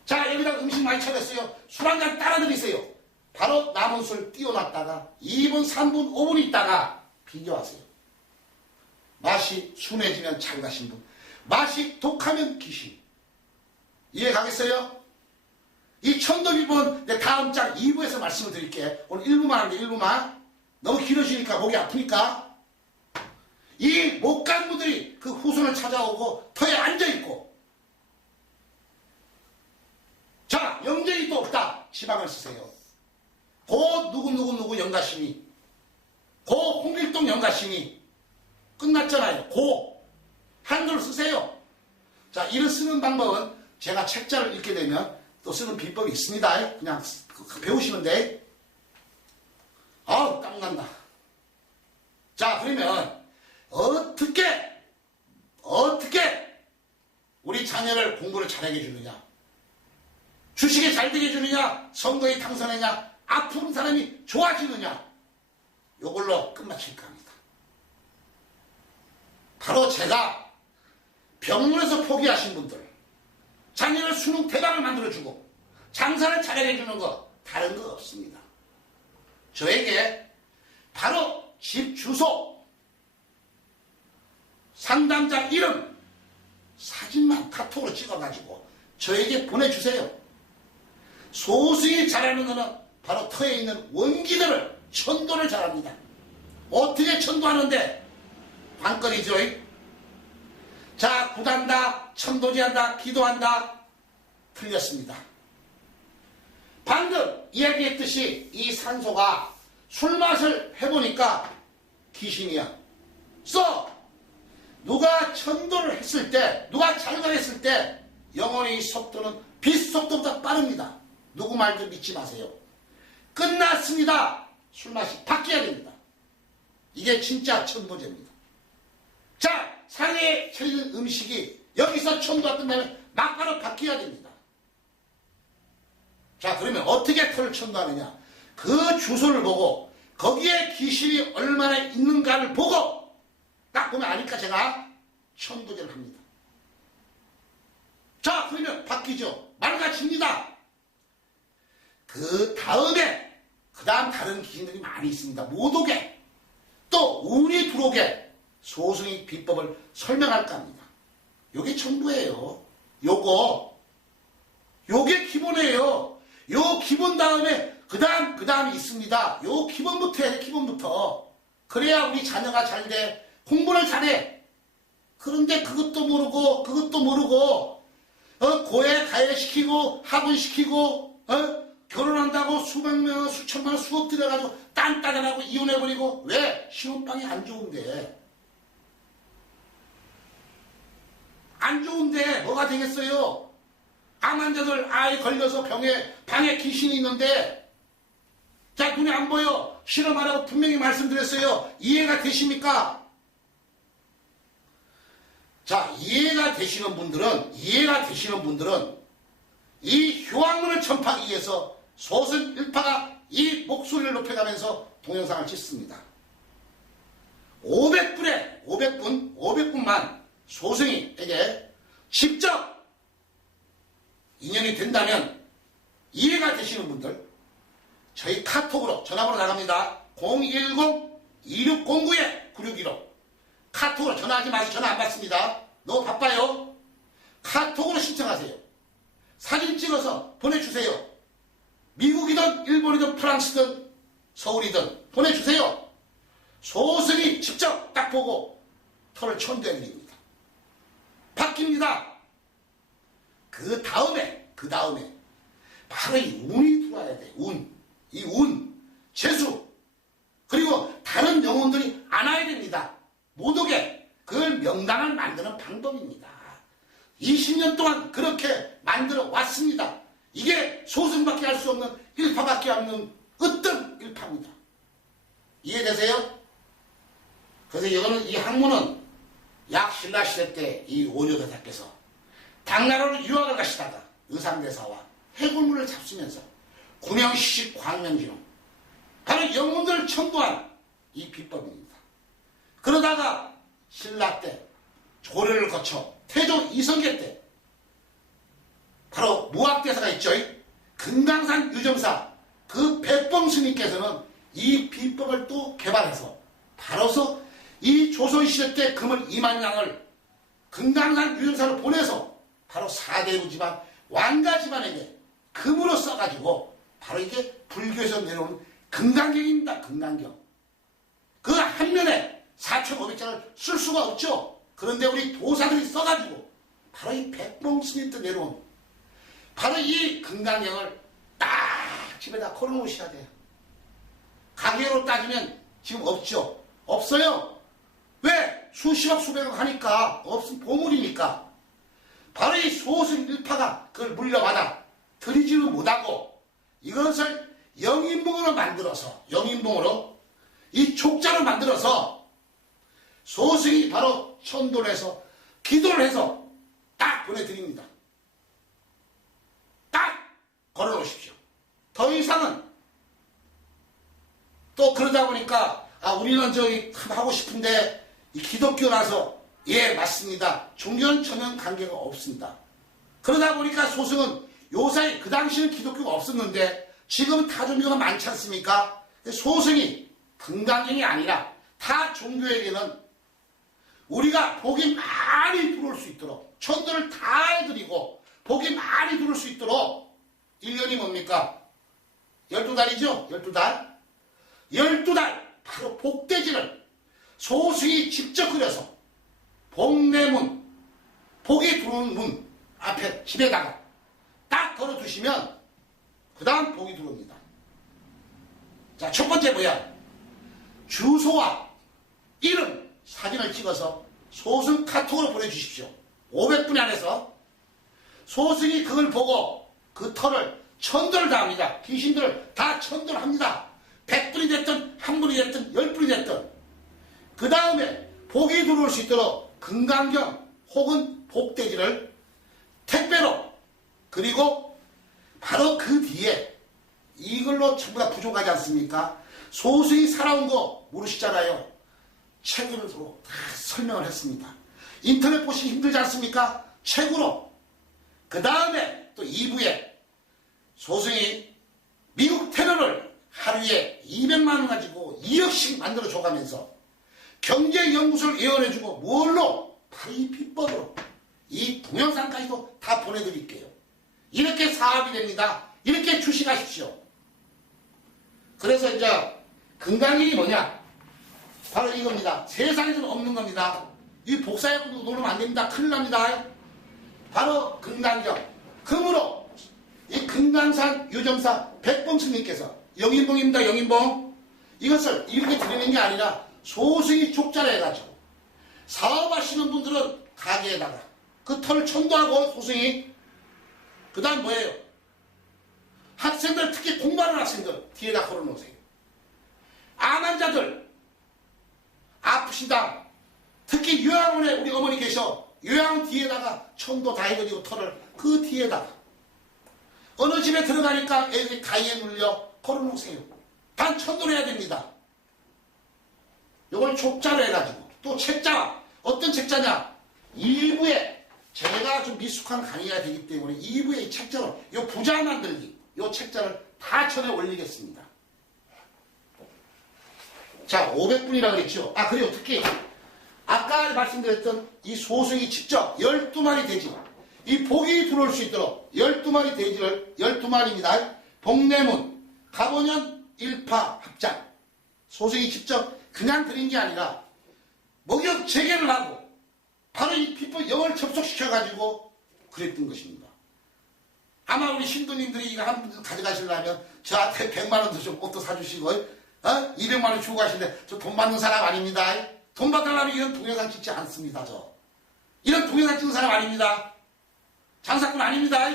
자 여기다 음식 많이 차렸어요. 술 한 잔 따라 드리세요. 바로 남은 술 띄워놨다가 2분, 3분, 5분 있다가 비교하세요. 맛이 순해지면 잘 가신 분, 맛이 독하면 귀신. 이해 가겠어요? 이 천도비법은 내 다음 장 2부에서 말씀을 드릴게. 오늘 1부만 하는데 1부만. 너무 길어지니까 목이 아프니까. 이 못 간 분들이 그 후손을 찾아오고 터에 앉아있고 자 영정이 또 없다. 지방을 쓰세요. 고 누구 영가심이 고 홍길동 영가심이 끝났잖아요. 고 한글 쓰세요. 자 이를 쓰는 방법은 제가 책자를 읽게 되면 또 쓰는 비법이 있습니다. 그냥 배우시면 돼. 아우 땀난다. 자 그러면 어떻게 우리 자녀를 공부를 잘하게 해주느냐, 주식이 잘 되게 해주느냐, 선거에 당선하냐, 아픈 사람이 좋아지느냐, 요걸로 끝마칠까 합니다. 바로 제가 병문에서 포기하신 분들, 자녀를 수능 대박을 만들어주고 장사를 잘하게 해주는 거 다른 거 없습니다. 저에게 바로 집 주소, 상담자 이름, 사진만 카톡으로 찍어가지고 저에게 보내주세요. 소수이 잘하는 거는 바로 터에 있는 원기들을 천도를 잘합니다. 어떻게 천도하는데? 관건이죠. 자, 굿한다, 천도지한다, 기도한다. 틀렸습니다. 방금 이야기했듯이 이 산소가 술맛을 해보니까 귀신이야. 누가 천도를 했을 때, 누가 잘못했을 때 영혼의 속도는 빛 속도보다 빠릅니다. 누구 말도 믿지 마세요. 끝났습니다. 술맛이 바뀌어야 됩니다. 이게 진짜 천도제입니다. 자, 상해에 차리는 음식이 여기서 천도가 끝나면 막바로 바뀌어야 됩니다. 자, 그러면 어떻게 털을 천도하느냐? 그 주소를 보고 거기에 귀신이 얼마나 있는가를 보고 딱 보면 아니까 제가 천도제를 합니다. 자, 그러면 바뀌죠. 맑아집니다. 그 다음에 그 다음 다른 귀신들이 많이 있습니다. 못 오게 또 운이 들어오게 소승의 비법을 설명할까 합니다. 요게 천도예요. 요게 기본이에요. 요 기본 다음에 그 다음이 있습니다. 요 기본부터 해야 돼. 기본부터. 그래야 우리 자녀가 잘 돼. 공부를 잘해. 그런데 그것도 모르고 고해 가해시키고 학원시키고 결혼한다고 수백만 원 수천만 원 수억 들여가지고 딴따단하고 이혼해버리고 왜? 신혼방이 안 좋은데 뭐가 되겠어요? 암 환자들 아이 걸려서 방에 귀신이 있는데 자 눈에 안 보여. 실험하라고 분명히 말씀드렸어요. 이해가 되십니까? 자, 이해가 되시는 분들은 이 효학문을 전파하기 위해서 소승 일파가 이 목소리를 높여가면서 동영상을 찍습니다. 500분만 소승이에게 직접 인연이 된다면 이해가 되시는 분들 저희 카톡으로 전화번호 나갑니다. 010-2609-9615 카톡으로 전화하지 마세요. 전화 안 받습니다. 너무 바빠요. 카톡으로 신청하세요. 사진 찍어서 보내주세요. 미국이든 일본이든 프랑스든 서울이든 보내주세요. 소승이 직접 딱 보고 털을 천대드립니다. 바뀝니다. 그 다음에 바로 이 운이 들어와야 돼. 이 운, 재수 그리고 다른 영혼들이 안 와야 됩니다. 못 오게 그걸 명당을 만드는 방법입니다. 20년 동안 그렇게 만들어 왔습니다. 이게 소승밖에 할 수 없는 일파밖에 없는 으뜸 일파입니다. 이해되세요? 그래서 이 학문은 약 신라 시대 때 이 오녀대사께서 당나라로 유학을 가시다가 의상대사와 해골물을 잡수면서 구명시식 광명진흥 바로 영혼들을 천도한 이 비법입니다. 그러다가 신라 때 조례를 거쳐 태종 이성계 때 바로 무학대사가 있죠. 금강산 유정사 그 백범스님께서는 이 비법을 또 개발해서 바로서 이 조선시대 때 금을 2만 양을 금강산 유정사로 보내서 바로 4대부 집안 왕가 집안에게 금으로 써가지고 바로 이게 불교에서 내려오는 금강경입니다. 금강경. 그 한 면에 4,500장을 쓸 수가 없죠. 그런데 우리 도사들이 써가지고 바로 이 백봉스님 때 내려온 바로 이 금강경을 딱 집에다 걸어놓으셔야 돼요. 가계로 따지면 지금 없죠. 없어요. 왜? 수십억 수백억 하니까 없으면 보물이니까. 바로 이 소승 일파가 그걸 물려받아 들이지를 못하고 이것을 영인봉으로 만들어서 이 족자로 만들어서 소승이 바로 천도를 해서 기도를 해서 딱 보내드립니다. 딱 걸어놓으십시오. 더 이상은 또 그러다 보니까 우리는 저기 하고 싶은데 이 기독교라서 예 맞습니다. 종교는 전혀 관계가 없습니다. 그러다 보니까 소승은 요사이 그 당시는 기독교가 없었는데 지금은 타 종교가 많지 않습니까? 소승이 금강경이 아니라 타 종교에게는 우리가 복이 많이 들어올 수 있도록 천도를 다 해드리고 복이 많이 들어올 수 있도록 1년이 뭡니까? 12달이죠? 12달? 12달 바로 복대지를 소승이 직접 그려서 복내문 복이 들어오는 문 앞에 집에다가 딱 걸어두시면 그 다음 복이 들어옵니다. 자, 첫 번째 뭐야? 주소와 이름 사진을 찍어서 소승 카톡으로 보내주십시오. 500분 안에서 소승이 그걸 보고 그 털을 천도를 다 합니다. 귀신들을 다 천도를 합니다. 100분이 됐든 1분이 됐든 10분이 됐든 그 다음에 복이 들어올 수 있도록 금강경 혹은 복돼지를 택배로 그리고 바로 그 뒤에 이걸로 전부 다 부족하지 않습니까? 소수이 살아온 거 모르시잖아요. 책으로 다 설명을 했습니다. 인터넷 보시기 힘들지 않습니까? 책으로. 그 다음에 또 2부에 소수이 미국 테러를 하루에 200만원 가지고 2억씩 만들어 줘가면서 경제연구소를 예언해주고 뭘로? 바로 이 비법으로 이 동영상까지도 다 보내드릴게요. 이렇게 사업이 됩니다. 이렇게 주식하십시오. 그래서 이제 건강이 뭐냐? 바로 이겁니다. 세상에서는 없는 겁니다. 이 복사해도 놓으면 안 됩니다. 큰일 납니다. 바로 금강경. 금으로 이 금강산 유점사 백범스님께서 영인봉입니다. 영인봉. 이것을 이렇게 드리는 게 아니라 소수의 족자를 해가지고 사업하시는 분들은 가게에다가 그 털 천도하고 소수의 그 다음 뭐예요? 학생들 특히 공부하는 학생들 뒤에다 걸어놓으세요. 암 환자들 아프시다. 특히 요양원에 우리 어머니 계셔. 요양원 뒤에다가 천도 다 해드리고 털을 그 뒤에다가 어느 집에 들어가니까 애들이 가위에 눌려 걸어놓으세요. 단 천도를 해야 됩니다. 이걸 족자로 해가지고 또 책자 어떤 책자냐 2부에 제가 좀 미숙한 강의가 되기 때문에 2부에 이 책자로 이 부자 만들기 이 책자를 다 천에 올리겠습니다. 자 500분이라고 그랬죠. 아 그리고 특히 아까 말씀드렸던 이 소승이 직접 12마리 돼지 이 복이 들어올 수 있도록 12마리 돼지를 12마리입니다. 복내문 갑오년 일파 합장 소승이 직접 그냥 드린 게 아니라 목욕 재개를 하고 바로 이 비법 영을 접속시켜가지고 그랬던 것입니다. 아마 우리 신도님들이 이거 한 분 가져가시려면 저한테 100만원도 좀 옷도 사주시고 200만원 주고 가시는데 저 돈 받는 사람 아닙니다. 돈 받으려면 이런 동영상 찍지 않습니다. 저 이런 동영상 찍는 사람 아닙니다. 장사꾼 아닙니다.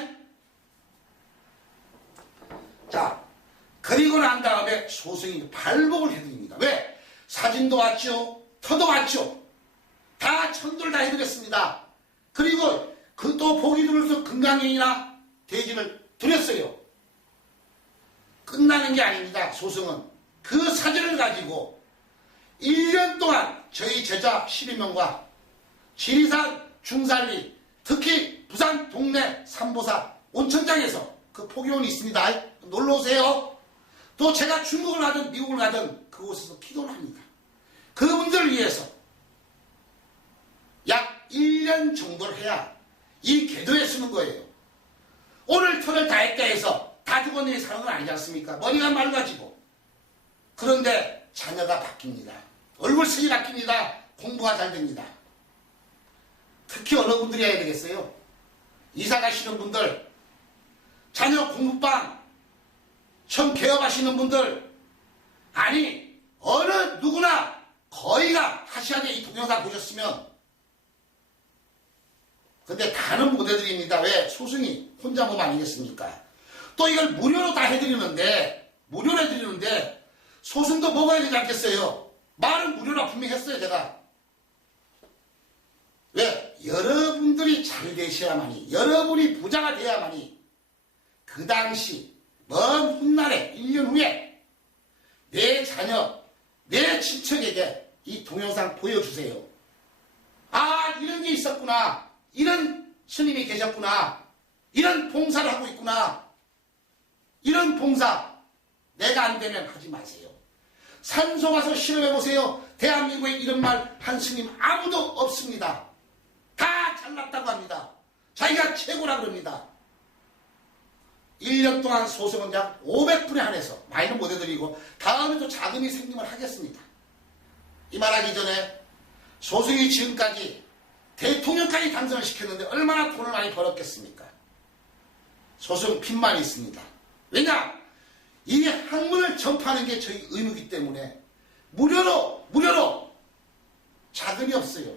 자 그리고 난 다음에 소승이 발복을 해드립니다. 왜? 사진도 왔죠. 터도 왔죠. 다 천도를 다 해드렸습니다. 그리고 그 또 복이 들어서 금강경이나 돼지를 드렸어요. 끝나는 게 아닙니다. 소승은 그 사진을 가지고 1년 동안 저희 제자 12명과 지리산 중산리 특히 부산 동네 삼보사 온천장에서 그 포교원이 있습니다. 놀러오세요. 또 제가 중국을 가든 미국을 가든 그곳에서 기도를 합니다. 그분들을 위해서 약 1년 정도를 해야 이 궤도에 쓰는 거예요. 오늘 털을 다 했다 해서 다 죽었느니 사는 건 아니지 않습니까? 머리가 맑아지고. 그런데 자녀가 바뀝니다. 얼굴색이 바뀝니다. 공부가 잘 됩니다. 특히 어느 분들이 해야 되겠어요? 이사 가시는 분들, 자녀 공부방, 처음 개업하시는 분들, 아니 어느 누구나 거의가 하셔야 돼. 이 동영상 보셨으면. 근데 다는 못 해드립니다. 왜? 소승이 혼자 몸 아니겠습니까? 또 이걸 무료로 다 해드리는데 소승도 먹어야 되지 않겠어요? 말은 무료라 분명히 했어요. 제가. 왜? 여러분들이 잘 되셔야만이 여러분이 부자가 돼야만이 그 당시 먼 훗날에 1년 후에 내 자녀 내 친척에게 이 동영상 보여주세요. 아 이런 게 있었구나. 이런 스님이 계셨구나. 이런 봉사를 하고 있구나. 이런 봉사 내가 안 되면 하지 마세요. 산소 가서 실험해보세요. 대한민국에 이런 말 한 스님 아무도 없습니다. 다 잘났다고 합니다. 자기가 최고라 그럽니다. 1년 동안 소승은 약 500분에 한해서 많이는 못 해드리고 다음에 또 자금이 생기면 하겠습니다. 이 말하기 전에 소승이 지금까지 대통령까지 당선을 시켰는데 얼마나 돈을 많이 벌었겠습니까? 소승 빚만 있습니다. 왜냐? 이 학문을 전파하는 게 저희 의무이기 때문에 무료로 자금이 없어요.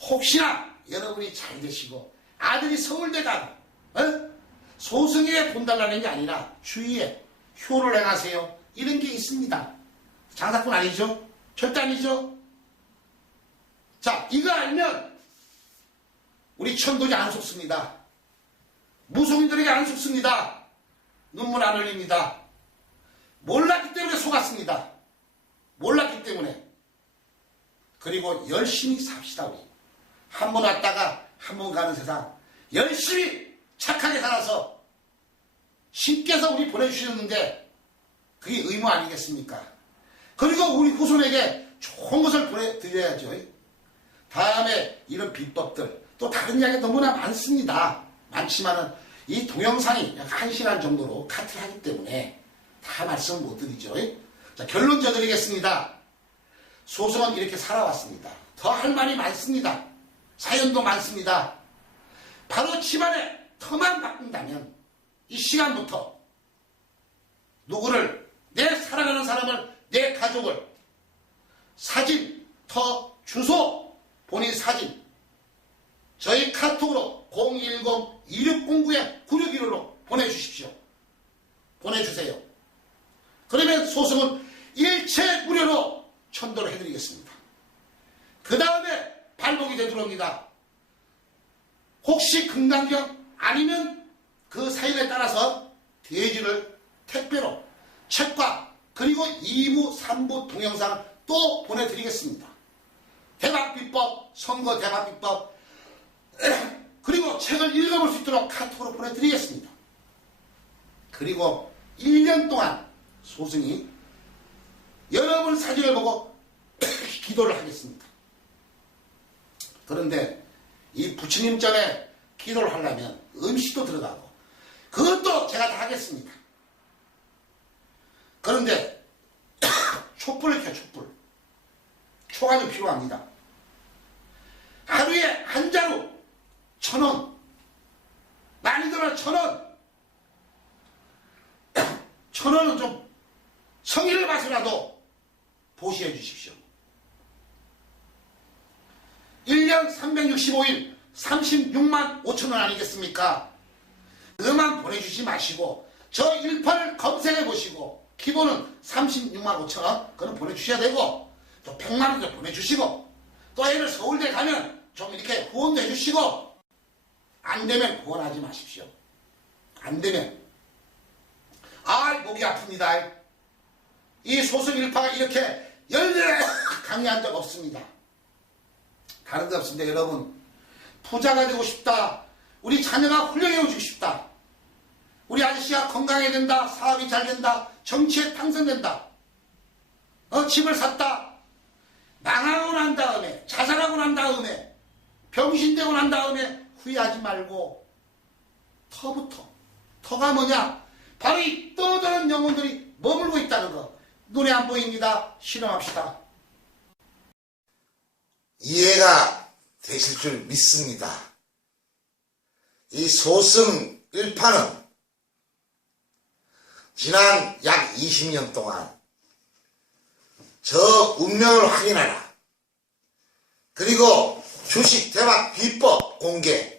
혹시나 여러분이 잘 되시고 아들이 서울대 가고 소승에 돈 달라는 게 아니라 주위에 효를 해가세요. 이런 게 있습니다. 장사꾼 아니죠? 절대 아니죠? 자, 이거 알면 우리 천도지 안 속습니다. 무속인들에게 안 속습니다. 눈물 안 흘립니다. 몰랐기 때문에 속았습니다. 몰랐기 때문에. 그리고 열심히 삽시다. 우리 한 번 왔다가 한 번 가는 세상 열심히 착하게 살아서 신께서 우리 보내주셨는데 그게 의무 아니겠습니까? 그리고 우리 후손에게 좋은 것을 보내드려야죠. 다음에 이런 비법들 또 다른 이야기 너무나 많습니다. 많지만은 이 동영상이 약 1시간 정도로 카트를 하기 때문에 다 말씀 못 드리죠. 자, 결론 져드리겠습니다. 소승은 이렇게 살아왔습니다. 더 할 말이 많습니다. 사연도 많습니다. 바로 집안에 터만 바꾼다면 이 시간부터 누구를, 내 사랑하는 사람을, 내 가족을 사진, 터, 주소, 본인 사진 저희 카톡으로 010-2609-9615로 보내주십시오. 보내주세요. 그러면 소승은 일체 무료로 천도를 해드리겠습니다. 그 다음에 발목이 되들어옵니다. 혹시 금강경 아니면 그 사연에 따라서 대지를 택배로 책과 그리고 2부, 3부 동영상을 또 보내드리겠습니다. 대박비법, 선거 대박비법 그리고 책을 읽어볼 수 있도록 카톡으로 보내드리겠습니다. 그리고 1년 동안 소승이 여러분 사진을 보고 기도를 하겠습니다. 그런데 이 부처님 전에 기도를 하려면 음식도 들어가고 그것도 제가 다 하겠습니다. 그런데 촛불을 켜요. 촛불. 초가 좀 필요합니다. 하루에 한 자루 1,000원, 많이 들어 1,000원. 1,000원은 좀 성의를 봐서라도 보시해 주십시오. 1년 365일 36만 5천 원 아니겠습니까? 그만 보내주지 마시고 저 1판을 검색해 보시고 기본은 36만 5천 원 그건 보내주셔야 되고 또 100만 원도 보내주시고 또 애를 서울대 가면 좀 이렇게 후원도 해주시고 안 되면 후원하지 마십시오. 안 되면 목이 아픕니다. 이 소승 일파가 이렇게 열렬히 강의한 적 없습니다. 다른 데 없습니다. 여러분 부자가 되고 싶다. 우리 자녀가 훌륭해지고 싶다. 우리 아저씨가 건강해야 된다. 사업이 잘 된다. 정치에 당선된다. 집을 샀다. 망하고 난 다음에 자살하고 난 다음에 병신되고 난 다음에 후회하지 말고 터가 뭐냐? 바로 이 떠드는 영혼들이 머물고 있다는 거. 눈에 안 보입니다. 실험합시다. 이해가 되실 줄 믿습니다. 이 소승 1파는 지난 약 20년 동안 저 운명을 확인하라. 그리고 주식 대박 비법 공개.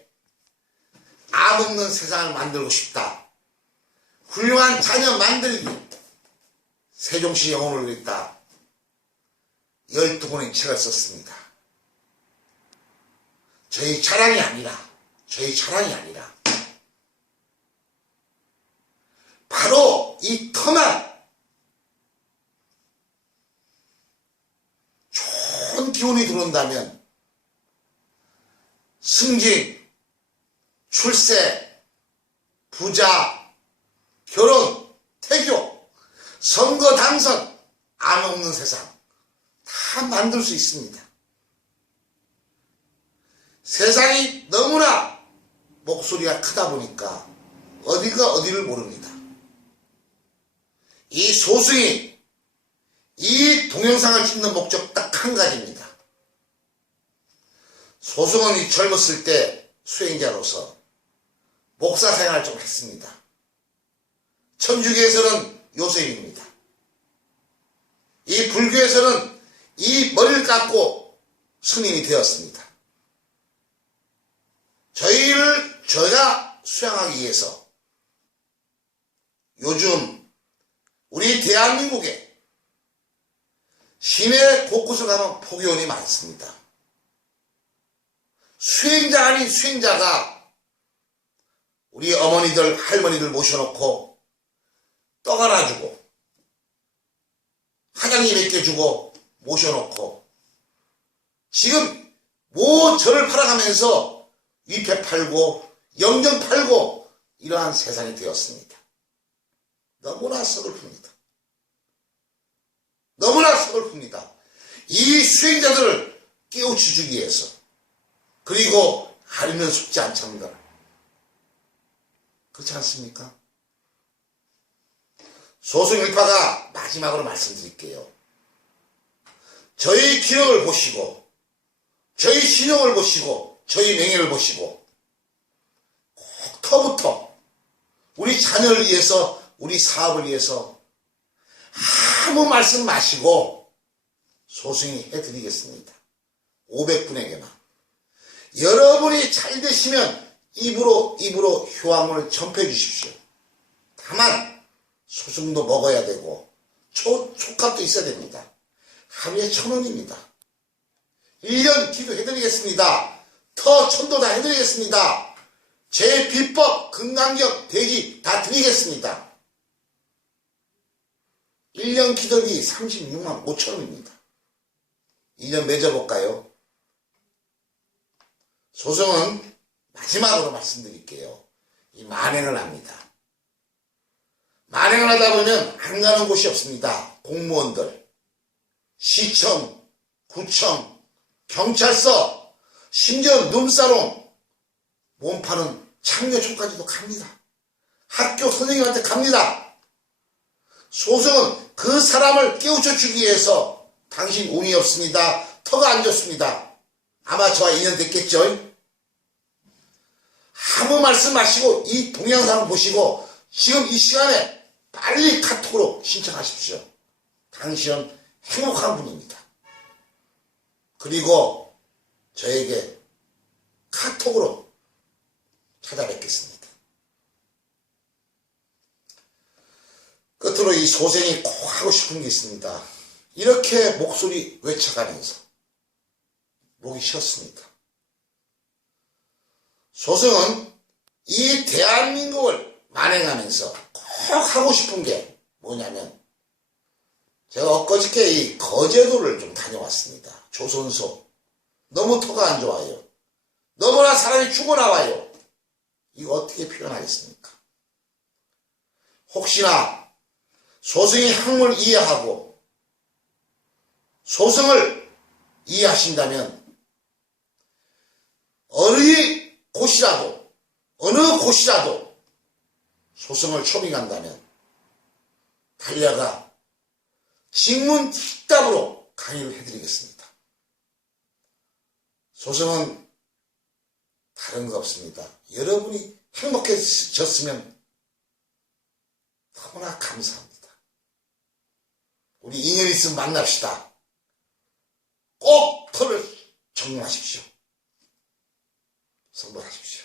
암 없는 세상을 만들고 싶다. 훌륭한 자녀 만들기. 세종시 영혼을 위했다. 12권의 책을 썼습니다. 저희 자랑이 아니라 바로 이 터만 좋은 기운이 들어온다면 승진, 출세, 부자, 결혼, 태교, 선거 당선, 암 없는 세상 다 만들 수 있습니다. 세상이 너무나 목소리가 크다 보니까 어디가 어디를 모릅니다. 이 소승이 이 동영상을 찍는 목적 딱 한 가지입니다. 소승은 젊었을 때 수행자로서 목사 생활을 좀 했습니다. 천주교에서는 요셉입니다. 이 불교에서는 이 머리를 깎고 스님이 되었습니다. 저희가 수양하기 위해서 요즘 우리 대한민국 전국에 시내 곳곳을 가면 포교원이 많습니다. 수행자 아닌 수행자가 우리 어머니들 할머니들 모셔놓고 떡 하나 주고 화장이 몇 개 주고 모셔놓고 지금 절을 팔아가면서 위패 팔고 영정 팔고 이러한 세상이 되었습니다. 너무나 서글픕니다. 너무나 서글픕니다. 이 수행자들을 깨우쳐주기 위해서 그리고 하려면 속지 않습니다. 그렇지 않습니까? 소승일파가 마지막으로 말씀드릴게요. 저희 기력을 보시고 저희 신용을 보시고 저희 명예를 보시고 꼭 터부터 우리 자녀를 위해서 우리 사업을 위해서 아무 말씀 마시고 소승이 해드리겠습니다. 500분에게만. 여러분이 잘 되시면 입으로 효황을 전폐해 주십시오. 다만 소승도 먹어야 되고 촉값도 있어야 됩니다. 하루에 1,000원입니다. 1년 기도해드리겠습니다. 천도 다 해드리겠습니다. 제 비법, 금강경, 대기 다 드리겠습니다. 1년 기도비 36만 5천원입니다. 2년 맺어볼까요? 소승은 마지막으로 말씀드릴게요. 이 만행을 합니다. 만행을 하다 보면 안 가는 곳이 없습니다. 공무원들, 시청, 구청, 경찰서, 심지어 룸사롱, 몸 파는 창녀촌까지도 갑니다. 학교 선생님한테 갑니다. 소승은 그 사람을 깨우쳐 주기 위해서 당신 운이 없습니다. 터가 안 좋습니다. 아마 저와 인연 됐겠죠? 아무 말씀 마시고 이 동영상을 보시고 지금 이 시간에 빨리 카톡으로 신청하십시오. 당신은 행복한 분입니다. 그리고 저에게 카톡으로 찾아뵙겠습니다. 끝으로 이 소생이 꼭 하고 싶은 게 있습니다. 이렇게 목소리 외쳐가면서 목이 쉬었습니다. 소승은 이 대한민국을 만행하면서 꼭 하고 싶은 게 뭐냐면 제가 엊그저께 이 거제도를 좀 다녀왔습니다. 조선소. 너무 터가 안 좋아요. 너무나 사람이 죽어나와요. 이거 어떻게 표현하겠습니까? 혹시나 소승의 학문을 이해하고 소승을 이해하신다면 어느 곳이라도 소승을 초빙한다면 달려가 직문직답으로 강의를 해드리겠습니다. 소승은 다른 거 없습니다. 여러분이 행복해졌으면 너무나 감사합니다. 우리 인연 있으면 만납시다. 꼭 터를 정리하십시오. 선물하십시오.